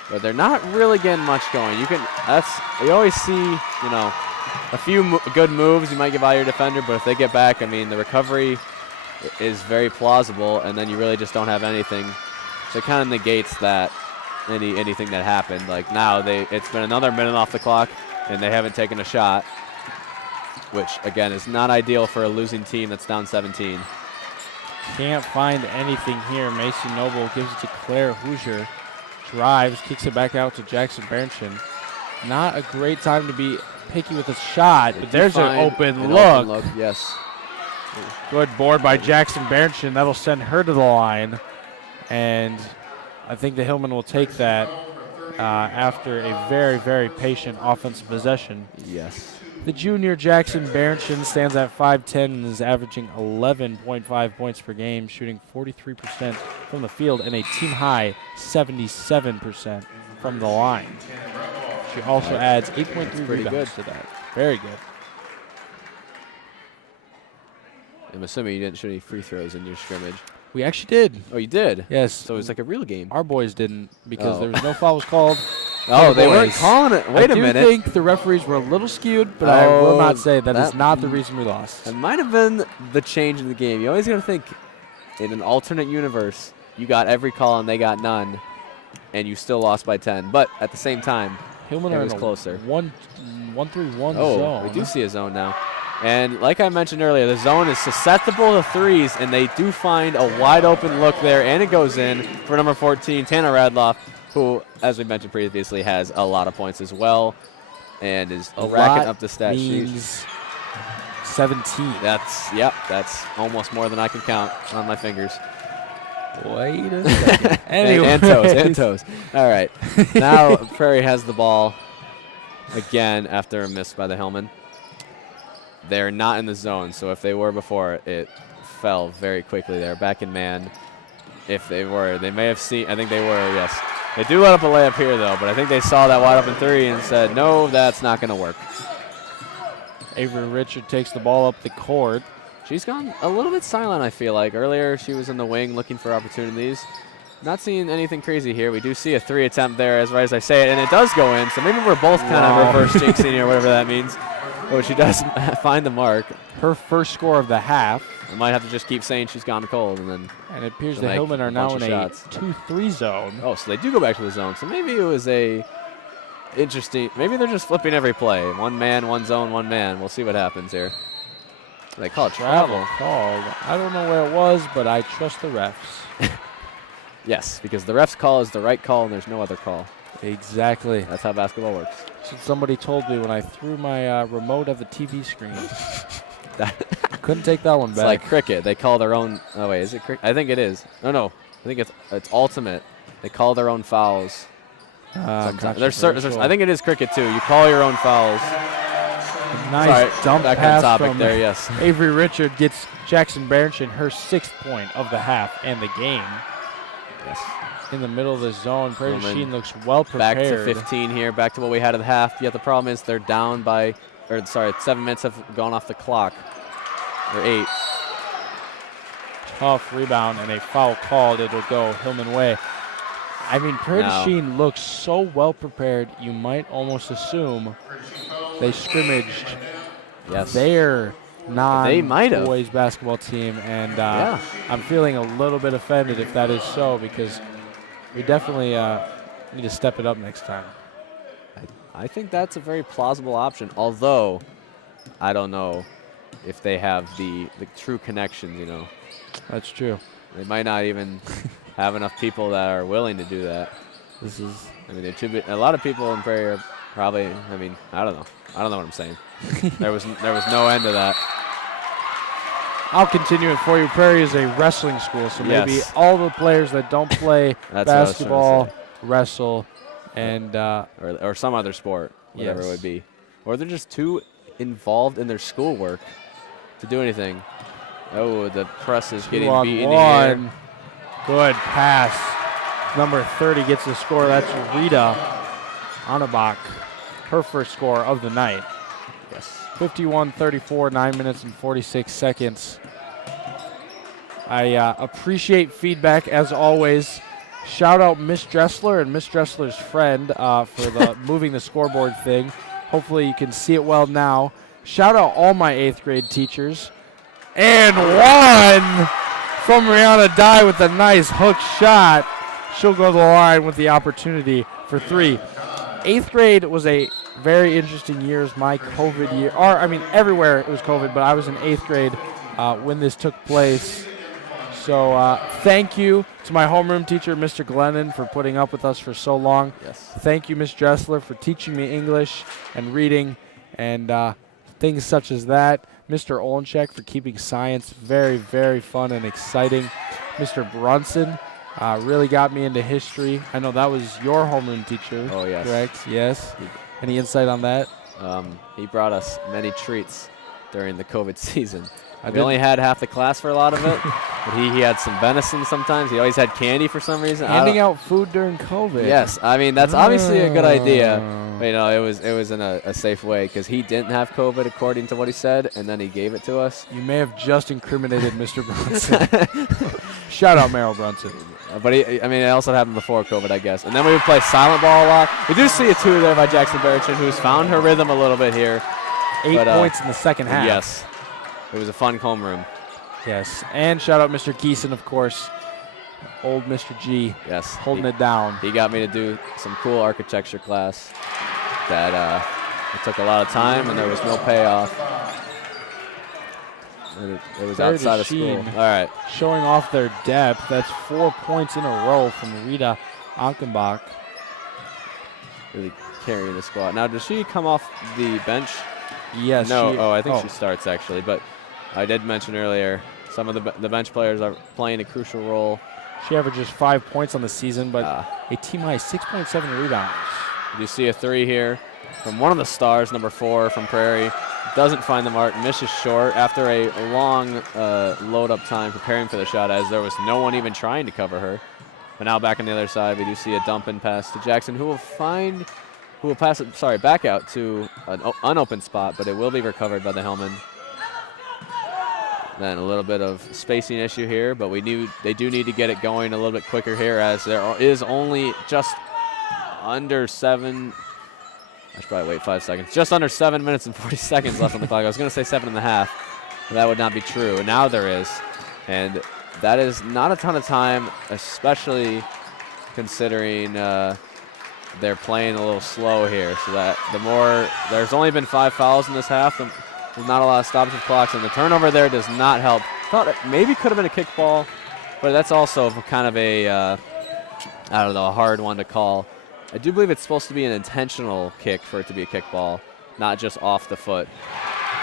But they're not really getting much going. You always see, a few good moves. You might get by your defender, but if they get back, the recovery is very plausible, and then you really just don't have anything. So it kind of negates that anything that happened. Like now, it's been another minute off the clock, and they haven't taken a shot, which again is not ideal for a losing team that's down 17. Can't find anything here. Macy Noble gives it to Claire Hoosier. Drives, kicks it back out to Jackson Berenson. Not a great time to be picky with a shot, but there's an open look. Yes. Good board by Jackson Berenson. That'll send her to the line. And I think the Hillman will take that after a very, very patient offensive possession. Yes. The junior Jackson Berenson stands at 5'10" and is averaging 11.5 points per game, shooting 43% from the field and a team-high 77% from the line. She also adds 8.3 rebounds to that. Very good. I'm assuming you didn't shoot any free throws in your scrimmage. We actually did. Oh, you did? Yes. So it was like a real game. Our boys didn't because there was no fouls called. Oh, they weren't calling it. Wait a minute. I do think the referees were a little skewed, but I will not say that is not the reason we lost. It might have been the change in the game. You always got to think, in an alternate universe, you got every call and they got none, and you still lost by 10. But at the same time, Hillman it was closer. 1-3-1 zone. Oh, we do see a zone now. And like I mentioned earlier, the zone is susceptible to threes, and they do find a wide open look there, and it goes in for number 14, Tana Radloff, who, as we mentioned previously, has a lot of points as well and is racking up the stat sheet. 17. That's almost more than I can count on my fingers. Wait a second. Anyway. and toes. All right. Now Prairie has the ball again after a miss by the Hillman. They're not in the zone, so if they were before, it fell very quickly there. Back in man. If they were, they may have seen. I think they were, yes. They do let up a layup here, though, but I think they saw that wide open 3 and said, no, that's not going to work. Avery Richard takes the ball up the court. She's gone a little bit silent, I feel like. Earlier, she was in the wing looking for opportunities. Not seeing anything crazy here. We do see a 3 attempt there, as right as I say it, and it does go in, so maybe we're both kind of reverse jinxing or whatever that means. Oh, she does find the mark. Her first score of the half. I might have to just keep saying she's gone cold, and then. And it appears she'll the make Hillmen are a now bunch in of a shots. 2-3 zone. Oh, so they do go back to the zone. So maybe it was a interesting. Maybe they're just flipping every play. One man, one zone, one man. We'll see what happens here. They call it travel. Called. I don't know where it was, but I trust the refs. Yes, because the ref's call is the right call, and there's no other call. Exactly. That's how basketball works. That's what somebody told me when I threw my remote at the TV screen. Couldn't take that one back. It's like cricket. They call their own. Oh wait, is it cricket? I think it is. No. I think it's ultimate. They call their own fouls. There's certain. I think it is cricket too. You call your own fouls. Nice dump back pass on topic from there. Yes. Avery Richard gets Jackson Berenchin her 6th point of the half and the game. Yes. In the middle of the zone, Prairie Chien looks well Back prepared. to 15 here. Back to what we had at the half. Yet the problem is they're down by, 7 minutes have gone off the clock. Or 8. Tough rebound and a foul called. It'll go Hillman way. I mean, Prairie Chien looks so well prepared, you might almost assume they scrimmaged their non-boys basketball team. And I'm feeling a little bit offended if that is so, because we definitely need to step it up next time. I think that's a very plausible option, although I don't know if they have the true connections, you know. That's true. They might not even have enough people that are willing to do that. There should be a lot of people in Prairie are probably, I don't know. I don't know what I'm saying. there was no end to that. I'll continue it for you. Prairie is a wrestling school, so maybe all the players that don't play basketball wrestle, and or some other sport, whatever it would be, or they're just too involved in their schoolwork to do anything. Oh, the press is getting beaten here. Good pass. Number 30 gets the score. That's Rita Anabach, her first score of the night. Yes. 51-34, 9 minutes and 46 seconds. I appreciate feedback as always. Shout out Miss Dressler and Miss Dressler's friend for the moving the scoreboard thing. Hopefully you can see it well now. Shout out all my 8th grade teachers. And one from Rihanna Dye with a nice hook shot. She'll go to the line with the opportunity for 3. 8th grade was a very interesting year. It was my COVID year. Everywhere it was COVID, but I was in 8th grade when this took place. So thank you to my homeroom teacher, Mr. Glennon, for putting up with us for so long. Yes. Thank you, Miss Dressler, for teaching me English and reading and things such as that. Mr. Olenchek for keeping science very, very fun and exciting. Mr. Brunson really got me into history. I know that was your homeroom teacher. Oh, yes. Correct? Yes. Any insight on that? He brought us many treats during the COVID season. We only had half the class for a lot of it, but he had some venison sometimes. He always had candy for some reason. Handing out food during COVID. Yes, that's obviously a good idea. But, it was in a safe way because he didn't have COVID according to what he said, and then he gave it to us. You may have just incriminated Mr. Brunson. Shout out Merrill Brunson. But it also happened before COVID, I guess. And then we would play silent ball a lot. We do see a 2 there by Jackson Berenchin, who's found her rhythm a little bit here. 8 points in the second half. Yes. It was a fun homeroom. Yes. And shout out Mr. Geeson, of course. Old Mr. G. Yes. Holding it down. He got me to do some cool architecture class that it took a lot of time and there was no payoff. It was outside of school. All right. Showing off their depth. That's 4 points in a row from Rita Ankenbach. Really carrying the squad. Now, does she come off the bench? Yes. No. I think she starts, actually. But I did mention earlier some of the bench players are playing a crucial role. She averages 5 points on the season, but a team-high 6.7 rebounds. You see a 3 here from one of the stars, number 4 from Prairie. Doesn't find the mark, misses short after a long load-up time preparing for the shot, as there was no one even trying to cover her. But now back on the other side, we do see a dump and pass to Jackson, who will pass it, back out to an unopened spot, but it will be recovered by the Hillmen. Then a little bit of spacing issue here, but they do need to get it going a little bit quicker here, as there is only just under 7 I should probably wait 5 seconds. Just under 7 minutes and 40 seconds left on the clock. I was going to say 7.5, but that would not be true. Now there is, and that is not a ton of time, especially considering they're playing a little slow here. So that there's only been 5 fouls in this half. There's not a lot of stoppage of clocks, and the turnover there does not help. Thought it maybe could have been a kickball, but that's also kind of a, I don't know, a hard one to call. I do believe it's supposed to be an intentional kick for it to be a kickball, not just off the foot.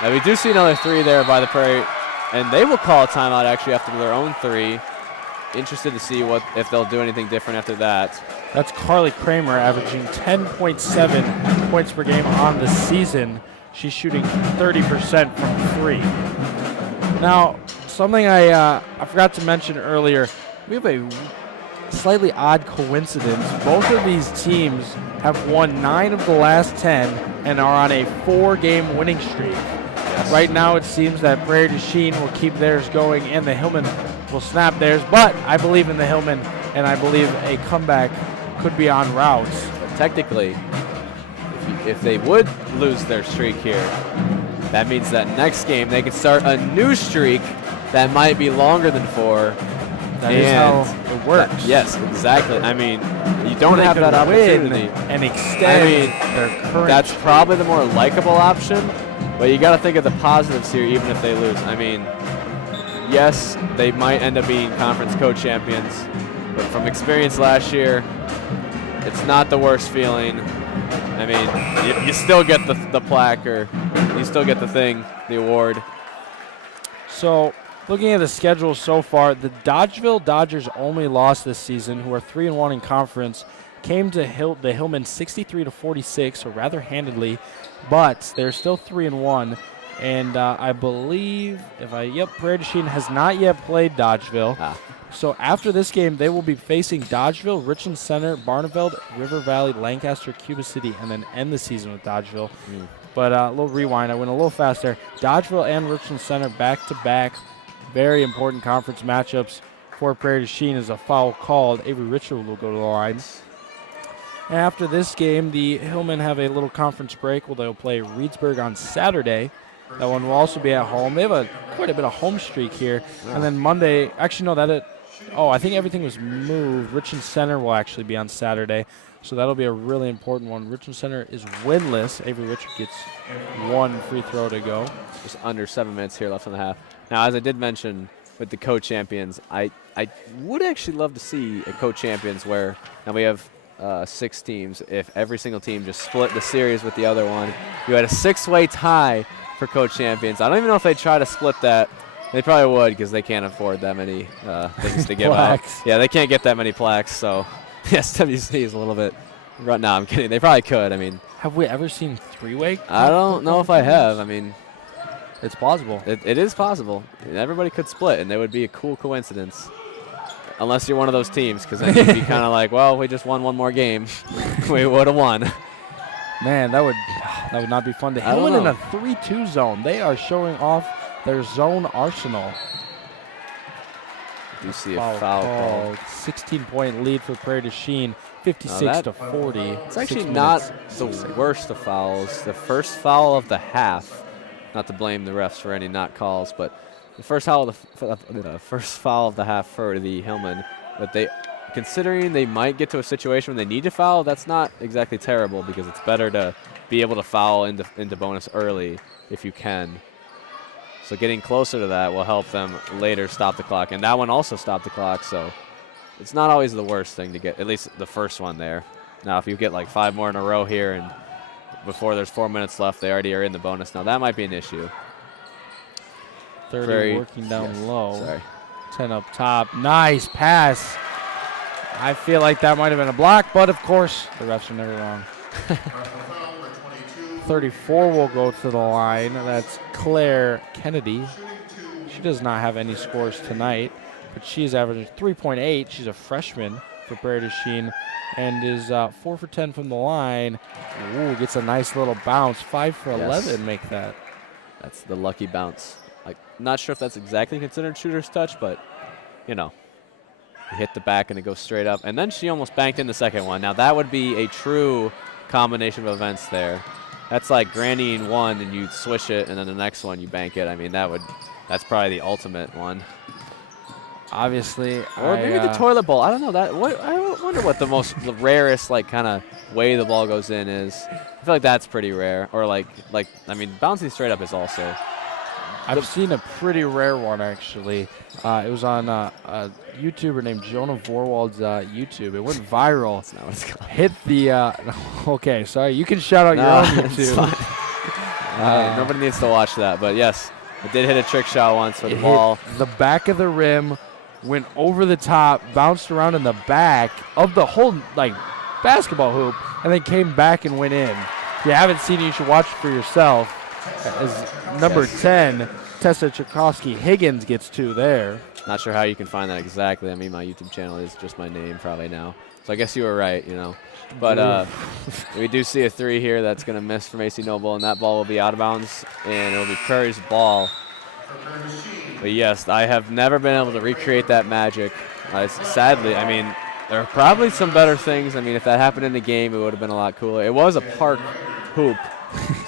Now we do see another 3 there by the Prairie, and they will call a timeout actually after their own 3. Interested to see if they'll do anything different after that. That's Carly Kramer averaging 10.7 points per game on the season. She's shooting 30% from 3. Now, something I forgot to mention earlier, we have a slightly odd coincidence. Both of these teams have won 9 of the last 10 and are on a 4-game winning streak. Yes. Right now, it seems that Prairie du Chien will keep theirs going and the Hillmen will snap theirs, but I believe in the Hillmen, and I believe a comeback could be on route. But technically, if they would lose their streak here, that means that next game they could start a new streak that might be longer than 4. That is how it works. Yes, exactly. I mean, you don't have that opportunity. And extend their current. That's probably the more likable option, but you got to think of the positives here, even if they lose. I mean, yes, they might end up being conference co-champions, but from experience last year, it's not the worst feeling. I mean, you still get the plaque, or you still get the thing, the award. So, looking at the schedule so far, the Dodgeville Dodgers' only loss this season, who are 3-1 in conference, came to the Hillmen 63-46, so rather handedly, but they're still 3-1. And I believe, Prairie du Chien has not yet played Dodgeville. So after this game, they will be facing Dodgeville, Richland Center, Barneveld, River Valley, Lancaster, Cuba City, and then end the season with Dodgeville. But a little rewind, I went a little fast there. Dodgeville and Richland Center back-to-back, very important conference matchups for Prairie du Chien. As a foul called, Avery Richard will go to the lines. And after this game, the Hillmen have a little conference break where they'll play Reedsburg on Saturday. That one will also be at home. They have quite a bit of home streak here. And then Monday, actually no, I think everything was moved. Richland Center will actually be on Saturday. So that'll be a really important one. Richland Center is winless. Avery Richard gets 1 free throw to go. Just under 7 minutes here left in the half. Now, as I did mention with the co-champions, I would actually love to see a co-champions where now we have 6 teams. If every single team just split the series with the other one, you had a 6-way tie for co-champions. I don't even know if they'd try to split that. They probably would because they can't afford that many things to give out. Yeah, they can't get that many plaques, so SWC is a little bit – no, I'm kidding. They probably could. I mean – have we ever seen 3-way? I don't know if I have. I mean – it's possible. It is possible. Everybody could split, and that would be a cool coincidence. Unless you're one of those teams, because then you'd be kind of like, well, we just won one more game. We would have won. Man, that would not be fun. The Hillmen in a 3-2 zone. They are showing off their zone arsenal. You see a foul called. 16-point lead for Prairie du Chien, 56-40. It's actually not the worst of fouls. The first foul of the half. Not to blame the refs for any not calls, but the first foul of the half for the Hillmen. But considering they might get to a situation when they need to foul, that's not exactly terrible because it's better to be able to foul into bonus early if you can. So getting closer to that will help them later stop the clock. And that one also stopped the clock, so it's not always the worst thing to get, at least the first one there. Now, if you get like 5 more in a row here and before there's 4 minutes left, they already are in the bonus. Now, that might be an issue. 30 working down low. Sorry. 10 up top. Nice pass. I feel like that might have been a block, but of course, the refs are never wrong. 34 will go to the line. That's Claire Kennedy. She does not have any scores tonight, but she is averaging 3.8. She's a freshman for Prairie du Chien and is 4 for 10 from the line. Ooh, gets a nice little bounce. 5 for 11 make that. That's the lucky bounce. Like, not sure if that's exactly considered shooter's touch, but, you know, you hit the back and it goes straight up. And then she almost banked in the second one. Now, that would be a true combination of events there. That's like grannying one and you swish it, and then the next one you bank it. I mean, that's probably the ultimate one. Obviously, or maybe the toilet bowl. I don't know that. I wonder what the rarest like kind of way the ball goes in is. I feel like that's pretty rare. Or like I mean, bouncing straight up is also. I've seen a pretty rare one actually. It was on a YouTuber named Jonah Vorwald's YouTube. It went viral. That's not what it's called. Hit the. Okay, sorry. You can shout out your own YouTube. Nobody needs to watch that, but yes, it did hit a trick shot once with the ball. Hit the back of the rim, went over the top, bounced around in the back of the whole like basketball hoop, and then came back and went in. If you haven't seen it, you should watch it for yourself. As number 10, Tessa Tchaikovsky-Higgins gets 2 there. Not sure how you can find that exactly. I mean, my YouTube channel is just my name probably now. So I guess you were right, you know. But we do see a 3 here that's going to miss from AC Noble, and that ball will be out of bounds, and it will be Prairie's ball. But yes, I have never been able to recreate that magic. Sadly, I mean, there are probably some better things. I mean, if that happened in the game, it would have been a lot cooler. It was a park hoop.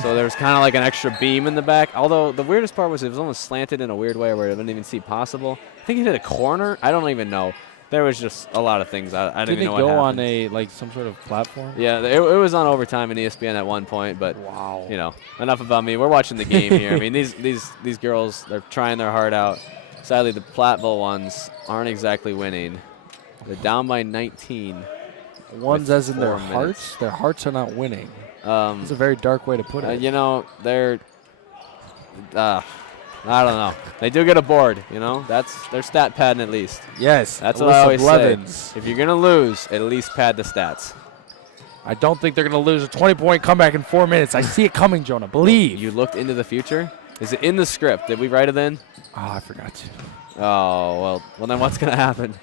So there was kind of like an extra beam in the back. Although the weirdest part was it was almost slanted in a weird way where it didn't even seem possible. I think he hit a corner. I don't even know. There was just a lot of things. I don't even know what happened. Did it go on like some sort of platform? Yeah, it was on overtime in ESPN at one point. But wow, you know, enough about me. We're watching the game here. I mean, these girls, they're trying their heart out. Sadly, the Platteville ones aren't exactly winning. They're down by 19. Ones as in their hearts. Their hearts are not winning. It's a very dark way to put it. You know, they're, I don't know. They do get a board, you know. That's their stat padding at least. Yes. That's what I always say. If you're going to lose, at least pad the stats. I don't think they're going to lose a 20-point comeback in 4 minutes. I see it coming, Jonah. Believe. You looked into the future? Is it in the script? Did we write it in? Oh, I forgot to. Oh, well then what's going to happen?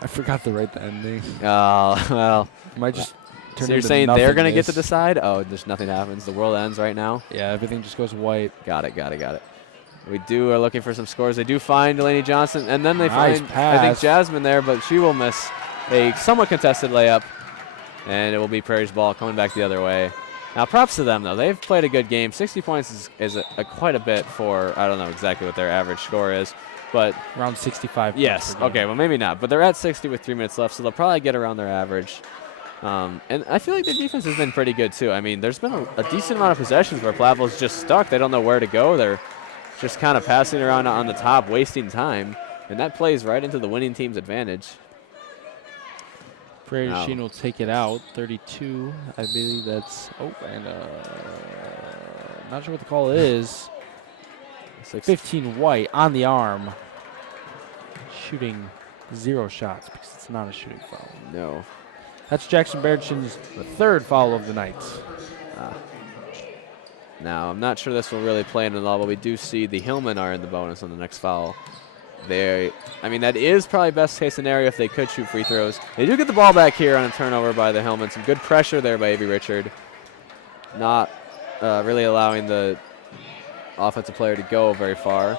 I forgot to write the ending. Oh, well. Might just... So you're saying they're going to get to decide? Oh, just nothing happens. The world ends right now? Yeah, everything just goes white. Got it. We are looking for some scores. They do find Delaney Johnson, and then they find, I think, Jasmine there, but she will miss a somewhat contested layup, and it will be Prairie's ball coming back the other way. Now, props to them, though. They've played a good game. 60 points is quite a bit for, I don't know exactly what their average score is, but... Around 65. Yes. Okay, well, maybe not, but they're at 60 with 3 minutes left, so they'll probably get around their average. And I feel like the defense has been pretty good, too. I mean, there's been a decent amount of possessions where Platteville's just stuck. They don't know where to go. They're just kind of passing around on the top, wasting time. And that plays right into the winning team's advantage. Prairie Chien will take it out. 32, I believe that's... Oh, and not sure what the call is. 15 white on the arm. Shooting 0 shots because it's not a shooting foul. No. That's Jackson Berenshin's third foul of the night. Now, I'm not sure this will really play into the law, but we do see the Hillmen are in the bonus on the next foul. I mean, that is probably best case scenario if they could shoot free throws. They do get the ball back here on a turnover by the Hillmen. Some good pressure there by Avery Richard. Not really allowing the offensive player to go very far.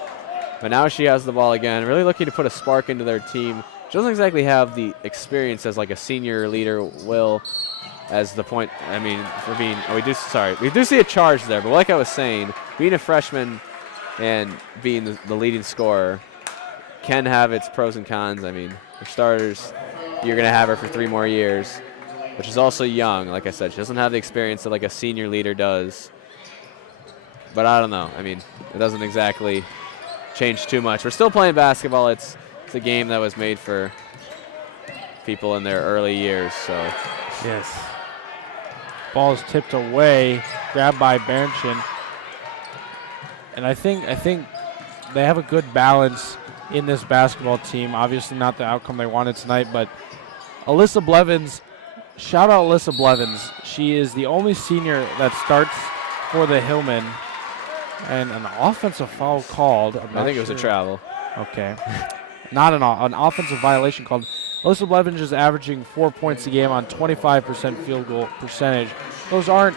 But now she has the ball again, really looking to put a spark into their team. She doesn't exactly have the experience as like a senior leader will as the point. I mean, for being, we do see a charge there, but like I was saying, being a freshman and being the leading scorer can have its pros and cons. I mean, for starters, you're going to have her for 3 more years, but she's also young. Like I said, she doesn't have the experience that like a senior leader does. But I don't know. I mean, it doesn't exactly change too much. We're still playing basketball. It's a game that was made for people in their early years. So yes. Ball is tipped away, grabbed by Berenshin. And I think they have a good balance in this basketball team. Obviously not the outcome they wanted tonight, but Alyssa Blevins, shout out Alyssa Blevins. She is the only senior that starts for the Hillmen. And an offensive foul called. I think it was a travel. Okay. Not an offensive violation called. Alyssa Blevins is averaging 4 points a game on 25% field goal percentage. Those aren't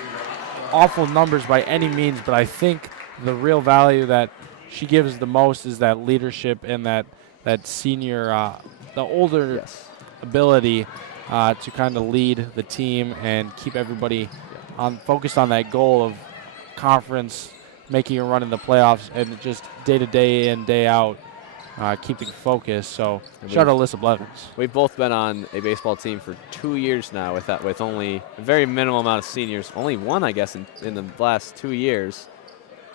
awful numbers by any means, but I think the real value that she gives the most is that leadership and that senior, the older ability to kind of lead the team and keep everybody focused on that goal of conference, making a run in the playoffs, and just day in, day out, keeping focus. So shout out Alyssa Blevins. We've both been on a baseball team for 2 years now with only a very minimal amount of seniors. Only one, I guess, in the last 2 years.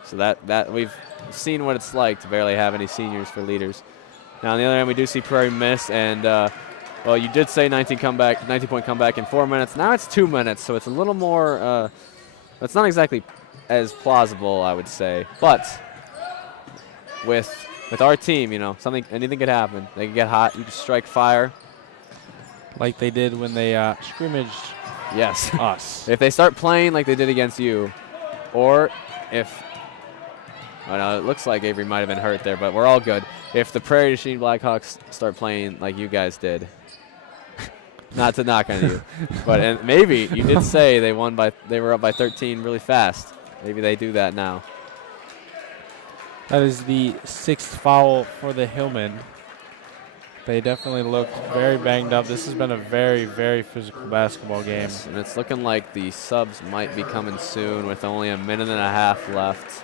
So that we've seen what it's like to barely have any seniors for leaders. Now on the other hand, we do see Prairie miss, and well, you did say 19-point comeback in 4 minutes. Now it's 2 minutes, so it's a little more. It's not exactly as plausible, I would say, but with our team, anything could happen. They can get hot. You can strike fire, like they did when they scrimmaged. Yes, us. If they start playing like they did against you, or if. Oh, no, it looks like Avery might have been hurt there, but we're all good. If the Prairie Chien Blackhawks start playing like you guys did, not to knock on you, but maybe you did say they were up by 13 really fast. Maybe they do that now. That is the 6th foul for the Hillmen. They definitely looked very banged up. This has been a very, very physical basketball game. Yes, and it's looking like the subs might be coming soon with only a minute and a half left.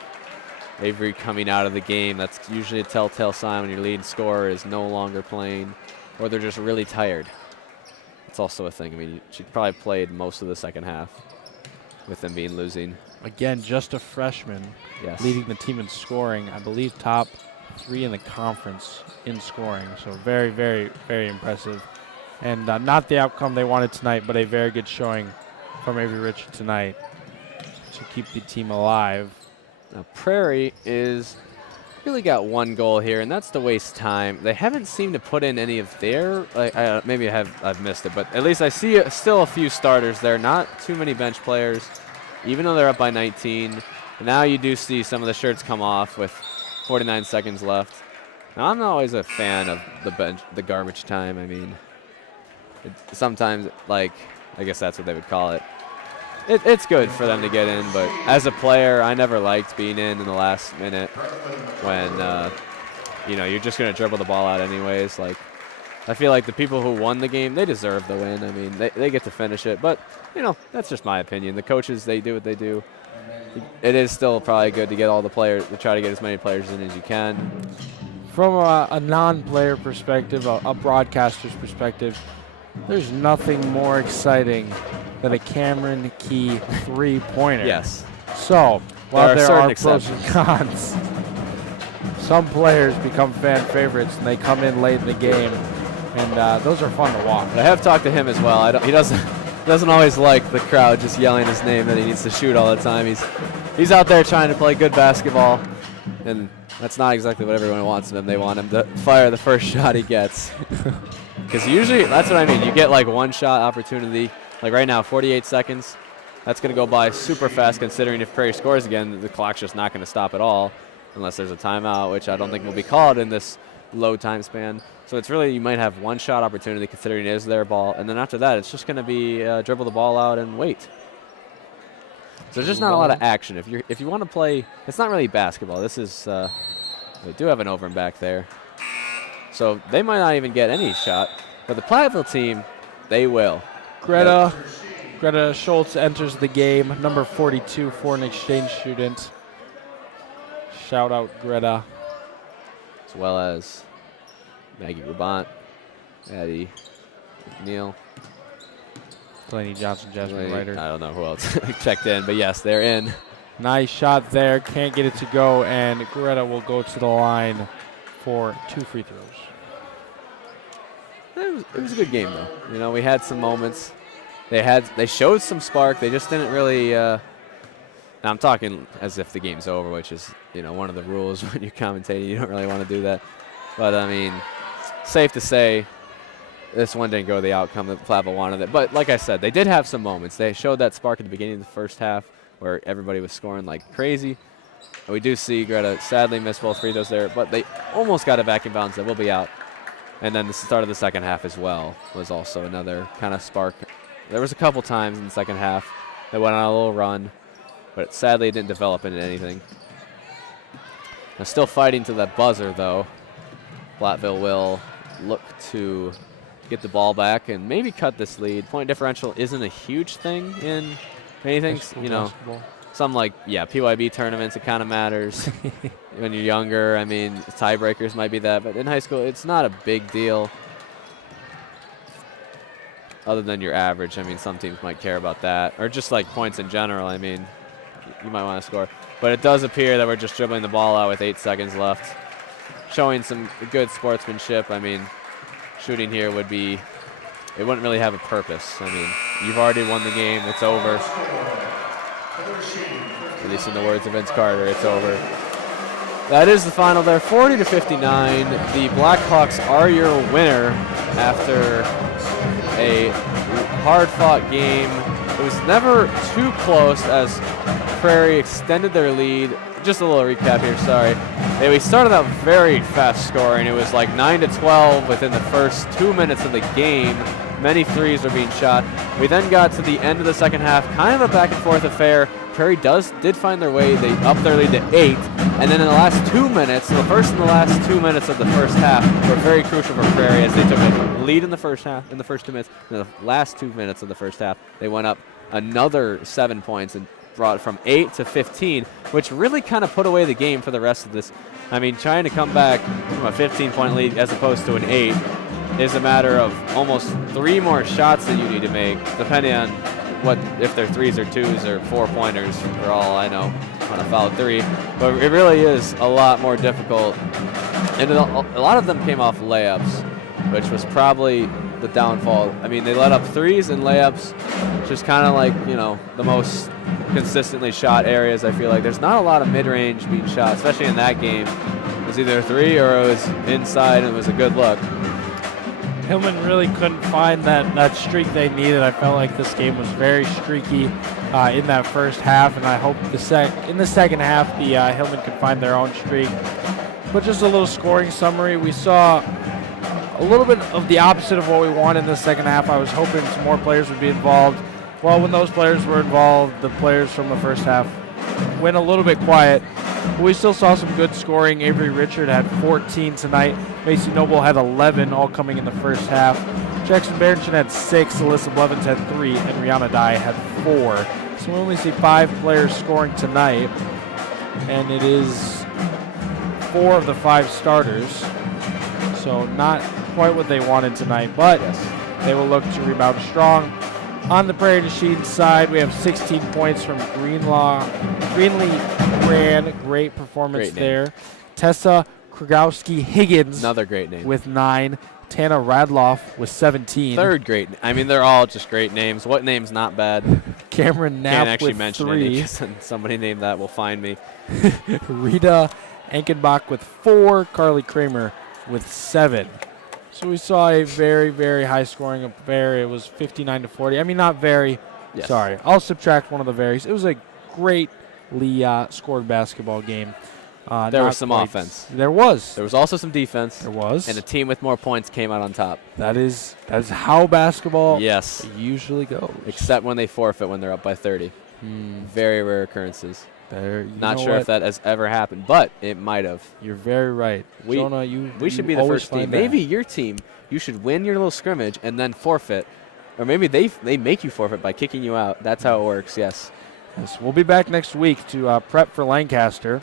Avery coming out of the game. That's usually a telltale sign when your leading scorer is no longer playing, or they're just really tired. It's also a thing. I mean, she probably played most of the second half with them losing. Again, just a freshman, leading the team in scoring. I believe top 3 in the conference in scoring. So very, very, very impressive. And not the outcome they wanted tonight, but a very good showing from Avery Richard tonight to keep the team alive. Now, Prairie is really got one goal here, and that's to waste time. They haven't seemed to put in any of their, maybe I've missed it, but at least I see still a few starters there, not too many bench players, even though they're up by 19. And now you do see some of the shirts come off with 49 seconds left. Now, I'm not always a fan of the garbage time. I mean, sometimes, I guess that's what they would call it. It's good for them to get in, but as a player, I never liked being in the last minute when, you're just going to dribble the ball out anyways. I feel like the people who won the game, they deserve the win. I mean, they get to finish it, but, that's just my opinion. The coaches, they do what they do. It is still probably good to get all the players, to try to get as many players in as you can. From a non-player perspective, a broadcaster's perspective, there's nothing more exciting than a Cameron Key 3-pointer. Yes. So, while there are exceptions. pros and cons, some players become fan favorites and they come in late in the game, and those are fun to watch. But I have talked to him as well. He doesn't always like the crowd just yelling his name that he needs to shoot all the time. He's out there trying to play good basketball, and that's not exactly what everyone wants of him. They want him to fire the first shot he gets. Because usually, that's what I mean. You get one shot opportunity. Like right now, 48 seconds. That's going to go by super fast considering if Prairie scores again, the clock's just not going to stop at all unless there's a timeout, which I don't think will be called in this low time span. So it's really, you might have one shot opportunity considering it is their ball. And then after that, it's just going to be dribble the ball out and wait. So there's just not a lot of action. If you want to play, it's not really basketball. This is, they do have an over and back there. So they might not even get any shot. But the Platteville team, they will. Greta Schultz enters the game, number 42, foreign exchange student. Shout out Greta. As well as Maggie Rabant, Addie McNeil. Delaney Johnson, Jasmine Ryder. I don't know who else checked in, but yes, they're in. Nice shot there. Can't get it to go, and Greta will go to the line for 2 free throws. It was a good game, though. We had some moments. They showed some spark. They just didn't really. Now I'm talking as if the game's over, which is one of the rules when you're commentating. You don't really want to do that, but I mean, safe to say, this one didn't go the outcome that Platteville wanted it. But like I said, they did have some moments. They showed that spark at the beginning of the first half where everybody was scoring like crazy. And we do see Greta sadly miss both free throws there, but they almost got it back in bounds. That will be out. And then the start of the second half as well was also another kind of spark. There was a couple times in the second half that went on a little run, but sadly it didn't develop into anything. Now still fighting to that buzzer, though. Platteville will look to get the ball back and maybe cut this lead. Point differential isn't a huge thing in Anything, High school you know, basketball. some like, PYB tournaments, it kind of matters. When you're younger, I mean, tiebreakers might be that. But in high school, it's not a big deal. Other than your average. I mean, some teams might care about that. Or just like points in general. I mean, you might want to score. But it does appear that we're just dribbling the ball out with 8 seconds left. Showing some good sportsmanship. I mean, shooting here would be, it wouldn't really have a purpose. I mean, you've already won the game. It's over. At least in the words of Vince Carter, it's over. That is the final there, 40-59. The Blackhawks are your winner after a hard-fought game. It was never too close as Prairie extended their lead. Just a little recap here, sorry. We started out very fast scoring. It was like 9-12 within the first 2 minutes of the game. Many threes were being shot. We then got to the end of the second half, kind of a back-and-forth affair. Prairie did find their way. They upped their lead to 8. And then in the last 2 minutes, the first and the last 2 minutes of the first half were very crucial for Prairie as they took a lead in the first half, in the first 2 minutes. In the last 2 minutes of the first half, they went up another 7 points and brought it from 8 to 15, which really kind of put away the game for the rest of this. I mean, trying to come back from a 15-point lead as opposed to an 8 is a matter of almost 3 more shots that you need to make, depending on if they're 3s or 2s or 4-pointers, for all I know, on a foul 3. But it really is a lot more difficult. And a lot of them came off layups, which was probably the downfall. I mean, they let up 3s and layups, just kind of like, the most consistently shot areas. I feel like there's not a lot of mid-range being shot, especially in that game. It was either a 3 or it was inside and it was a good look. Hillman really couldn't find that streak they needed. I felt like this game was very streaky in that first half, and I hope in the second half the Hillman could find their own streak. But just a little scoring summary. We saw a little bit of the opposite of what we wanted in the second half. I was hoping some more players would be involved. Well, when those players were involved, the players from the first half went a little bit quiet. But we still saw some good scoring. Avery Richard had 14 tonight. Macy Noble had 11, all coming in the first half. Jackson Barrington had 6, Alyssa Blevins had 3, and Rihanna Dye had 4. So we only see 5 players scoring tonight, and it is 4 of the 5 starters. So not quite what they wanted tonight, but they will look to rebound strong. On the Prairie Machine side, we have 16 points from Greenlee Grand. Great performance there. Tessa Krogowski-Higgins. Another great name. With 9. Tana Radloff with 17. Third great. I mean, they're all just great names. What name's not bad? Cameron Knapp Can't actually with mention 3. any because somebody named that will find me. Rita Enkenbach with 4. Carly Kramer with 7. So we saw a very, very high scoring affair. It was 59-40. I mean, not very. Yes. Sorry. I'll subtract one of the varies. It was a greatly scored basketball game. There was some offense. There was. There was also some defense. There was. And a team with more points came out on top. That is how basketball usually goes. Except when they forfeit when they're up by 30. Very rare occurrences. Not sure if that has ever happened, but it might have. You're very right. Jonah, we should be the first team. Maybe your team, you should win your little scrimmage and then forfeit. Or maybe they make you forfeit by kicking you out. That's how it works, yes. We'll be back next week to prep for Lancaster.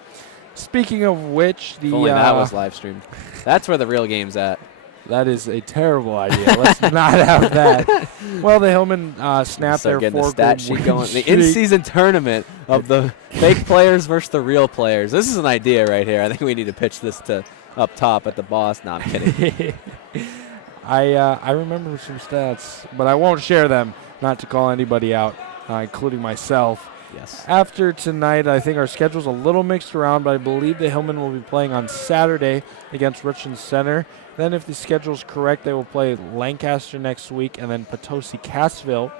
Speaking of which, if only that was live streamed. That's where the real game's at. That is a terrible idea. Let's not have that. Well, the Hillman snapped their 4-game going. The in-season tournament of the fake players versus the real players. This is an idea right here. I think we need to pitch this to up top at the boss. No, I'm kidding. I remember some stats, but I won't share them, not to call anybody out, including myself. Yes. After tonight, I think our schedule's a little mixed around, but I believe the Hillman will be playing on Saturday against Richland Center. Then if the schedule's correct, they will play Lancaster next week and then Potosi-Cassville.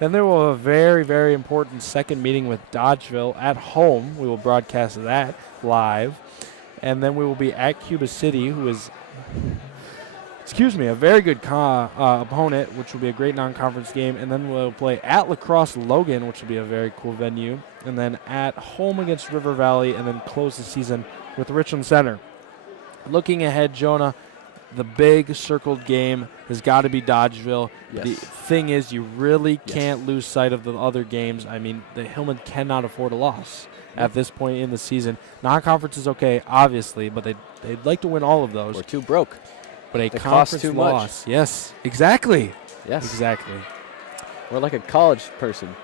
Then there will be a very, very important second meeting with Dodgeville at home. We will broadcast that live. And then we will be at Cuba City, who is a very good opponent, which will be a great non-conference game. And then we'll play at La Crosse Logan, which will be a very cool venue. And then at home against River Valley, and then close the season with Richland Center. Looking ahead, Jonah, the big circled game has got to be Dodgeville. Yes. The thing is, you really can't lose sight of the other games. I mean, the Hillman cannot afford a loss at this point in the season. Non-conference is okay, obviously, but they'd like to win all of those. We're too broke. But a They conference cost too loss. Yes, exactly. Yes. Exactly. We're like a college person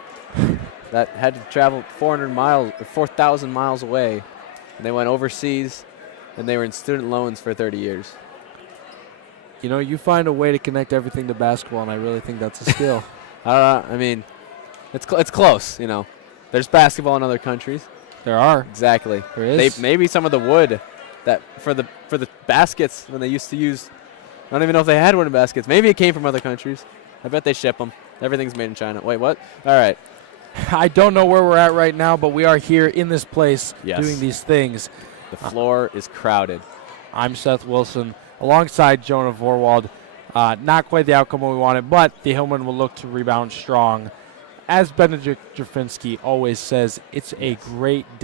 that had to travel 400 miles or 4,000 miles away, and they went overseas, and they were in student loans for 30 years. You know, you find a way to connect everything to basketball, and I really think that's a skill. I mean, it's close, you know. There's basketball in other countries. There are. Exactly. There is. Maybe some of the wood that for the baskets when they used to use, I don't even know if they had wooden baskets. Maybe it came from other countries. I bet they ship them. Everything's made in China. Wait, what? All right. I don't know where we're at right now, but we are here in this place Yes. doing these things. The floor is crowded. I'm Seth Wilson alongside Jonah Vorwald. Not quite the outcome we wanted, but the Hillman will look to rebound strong. As Benedict Jafinski always says, it's a great day.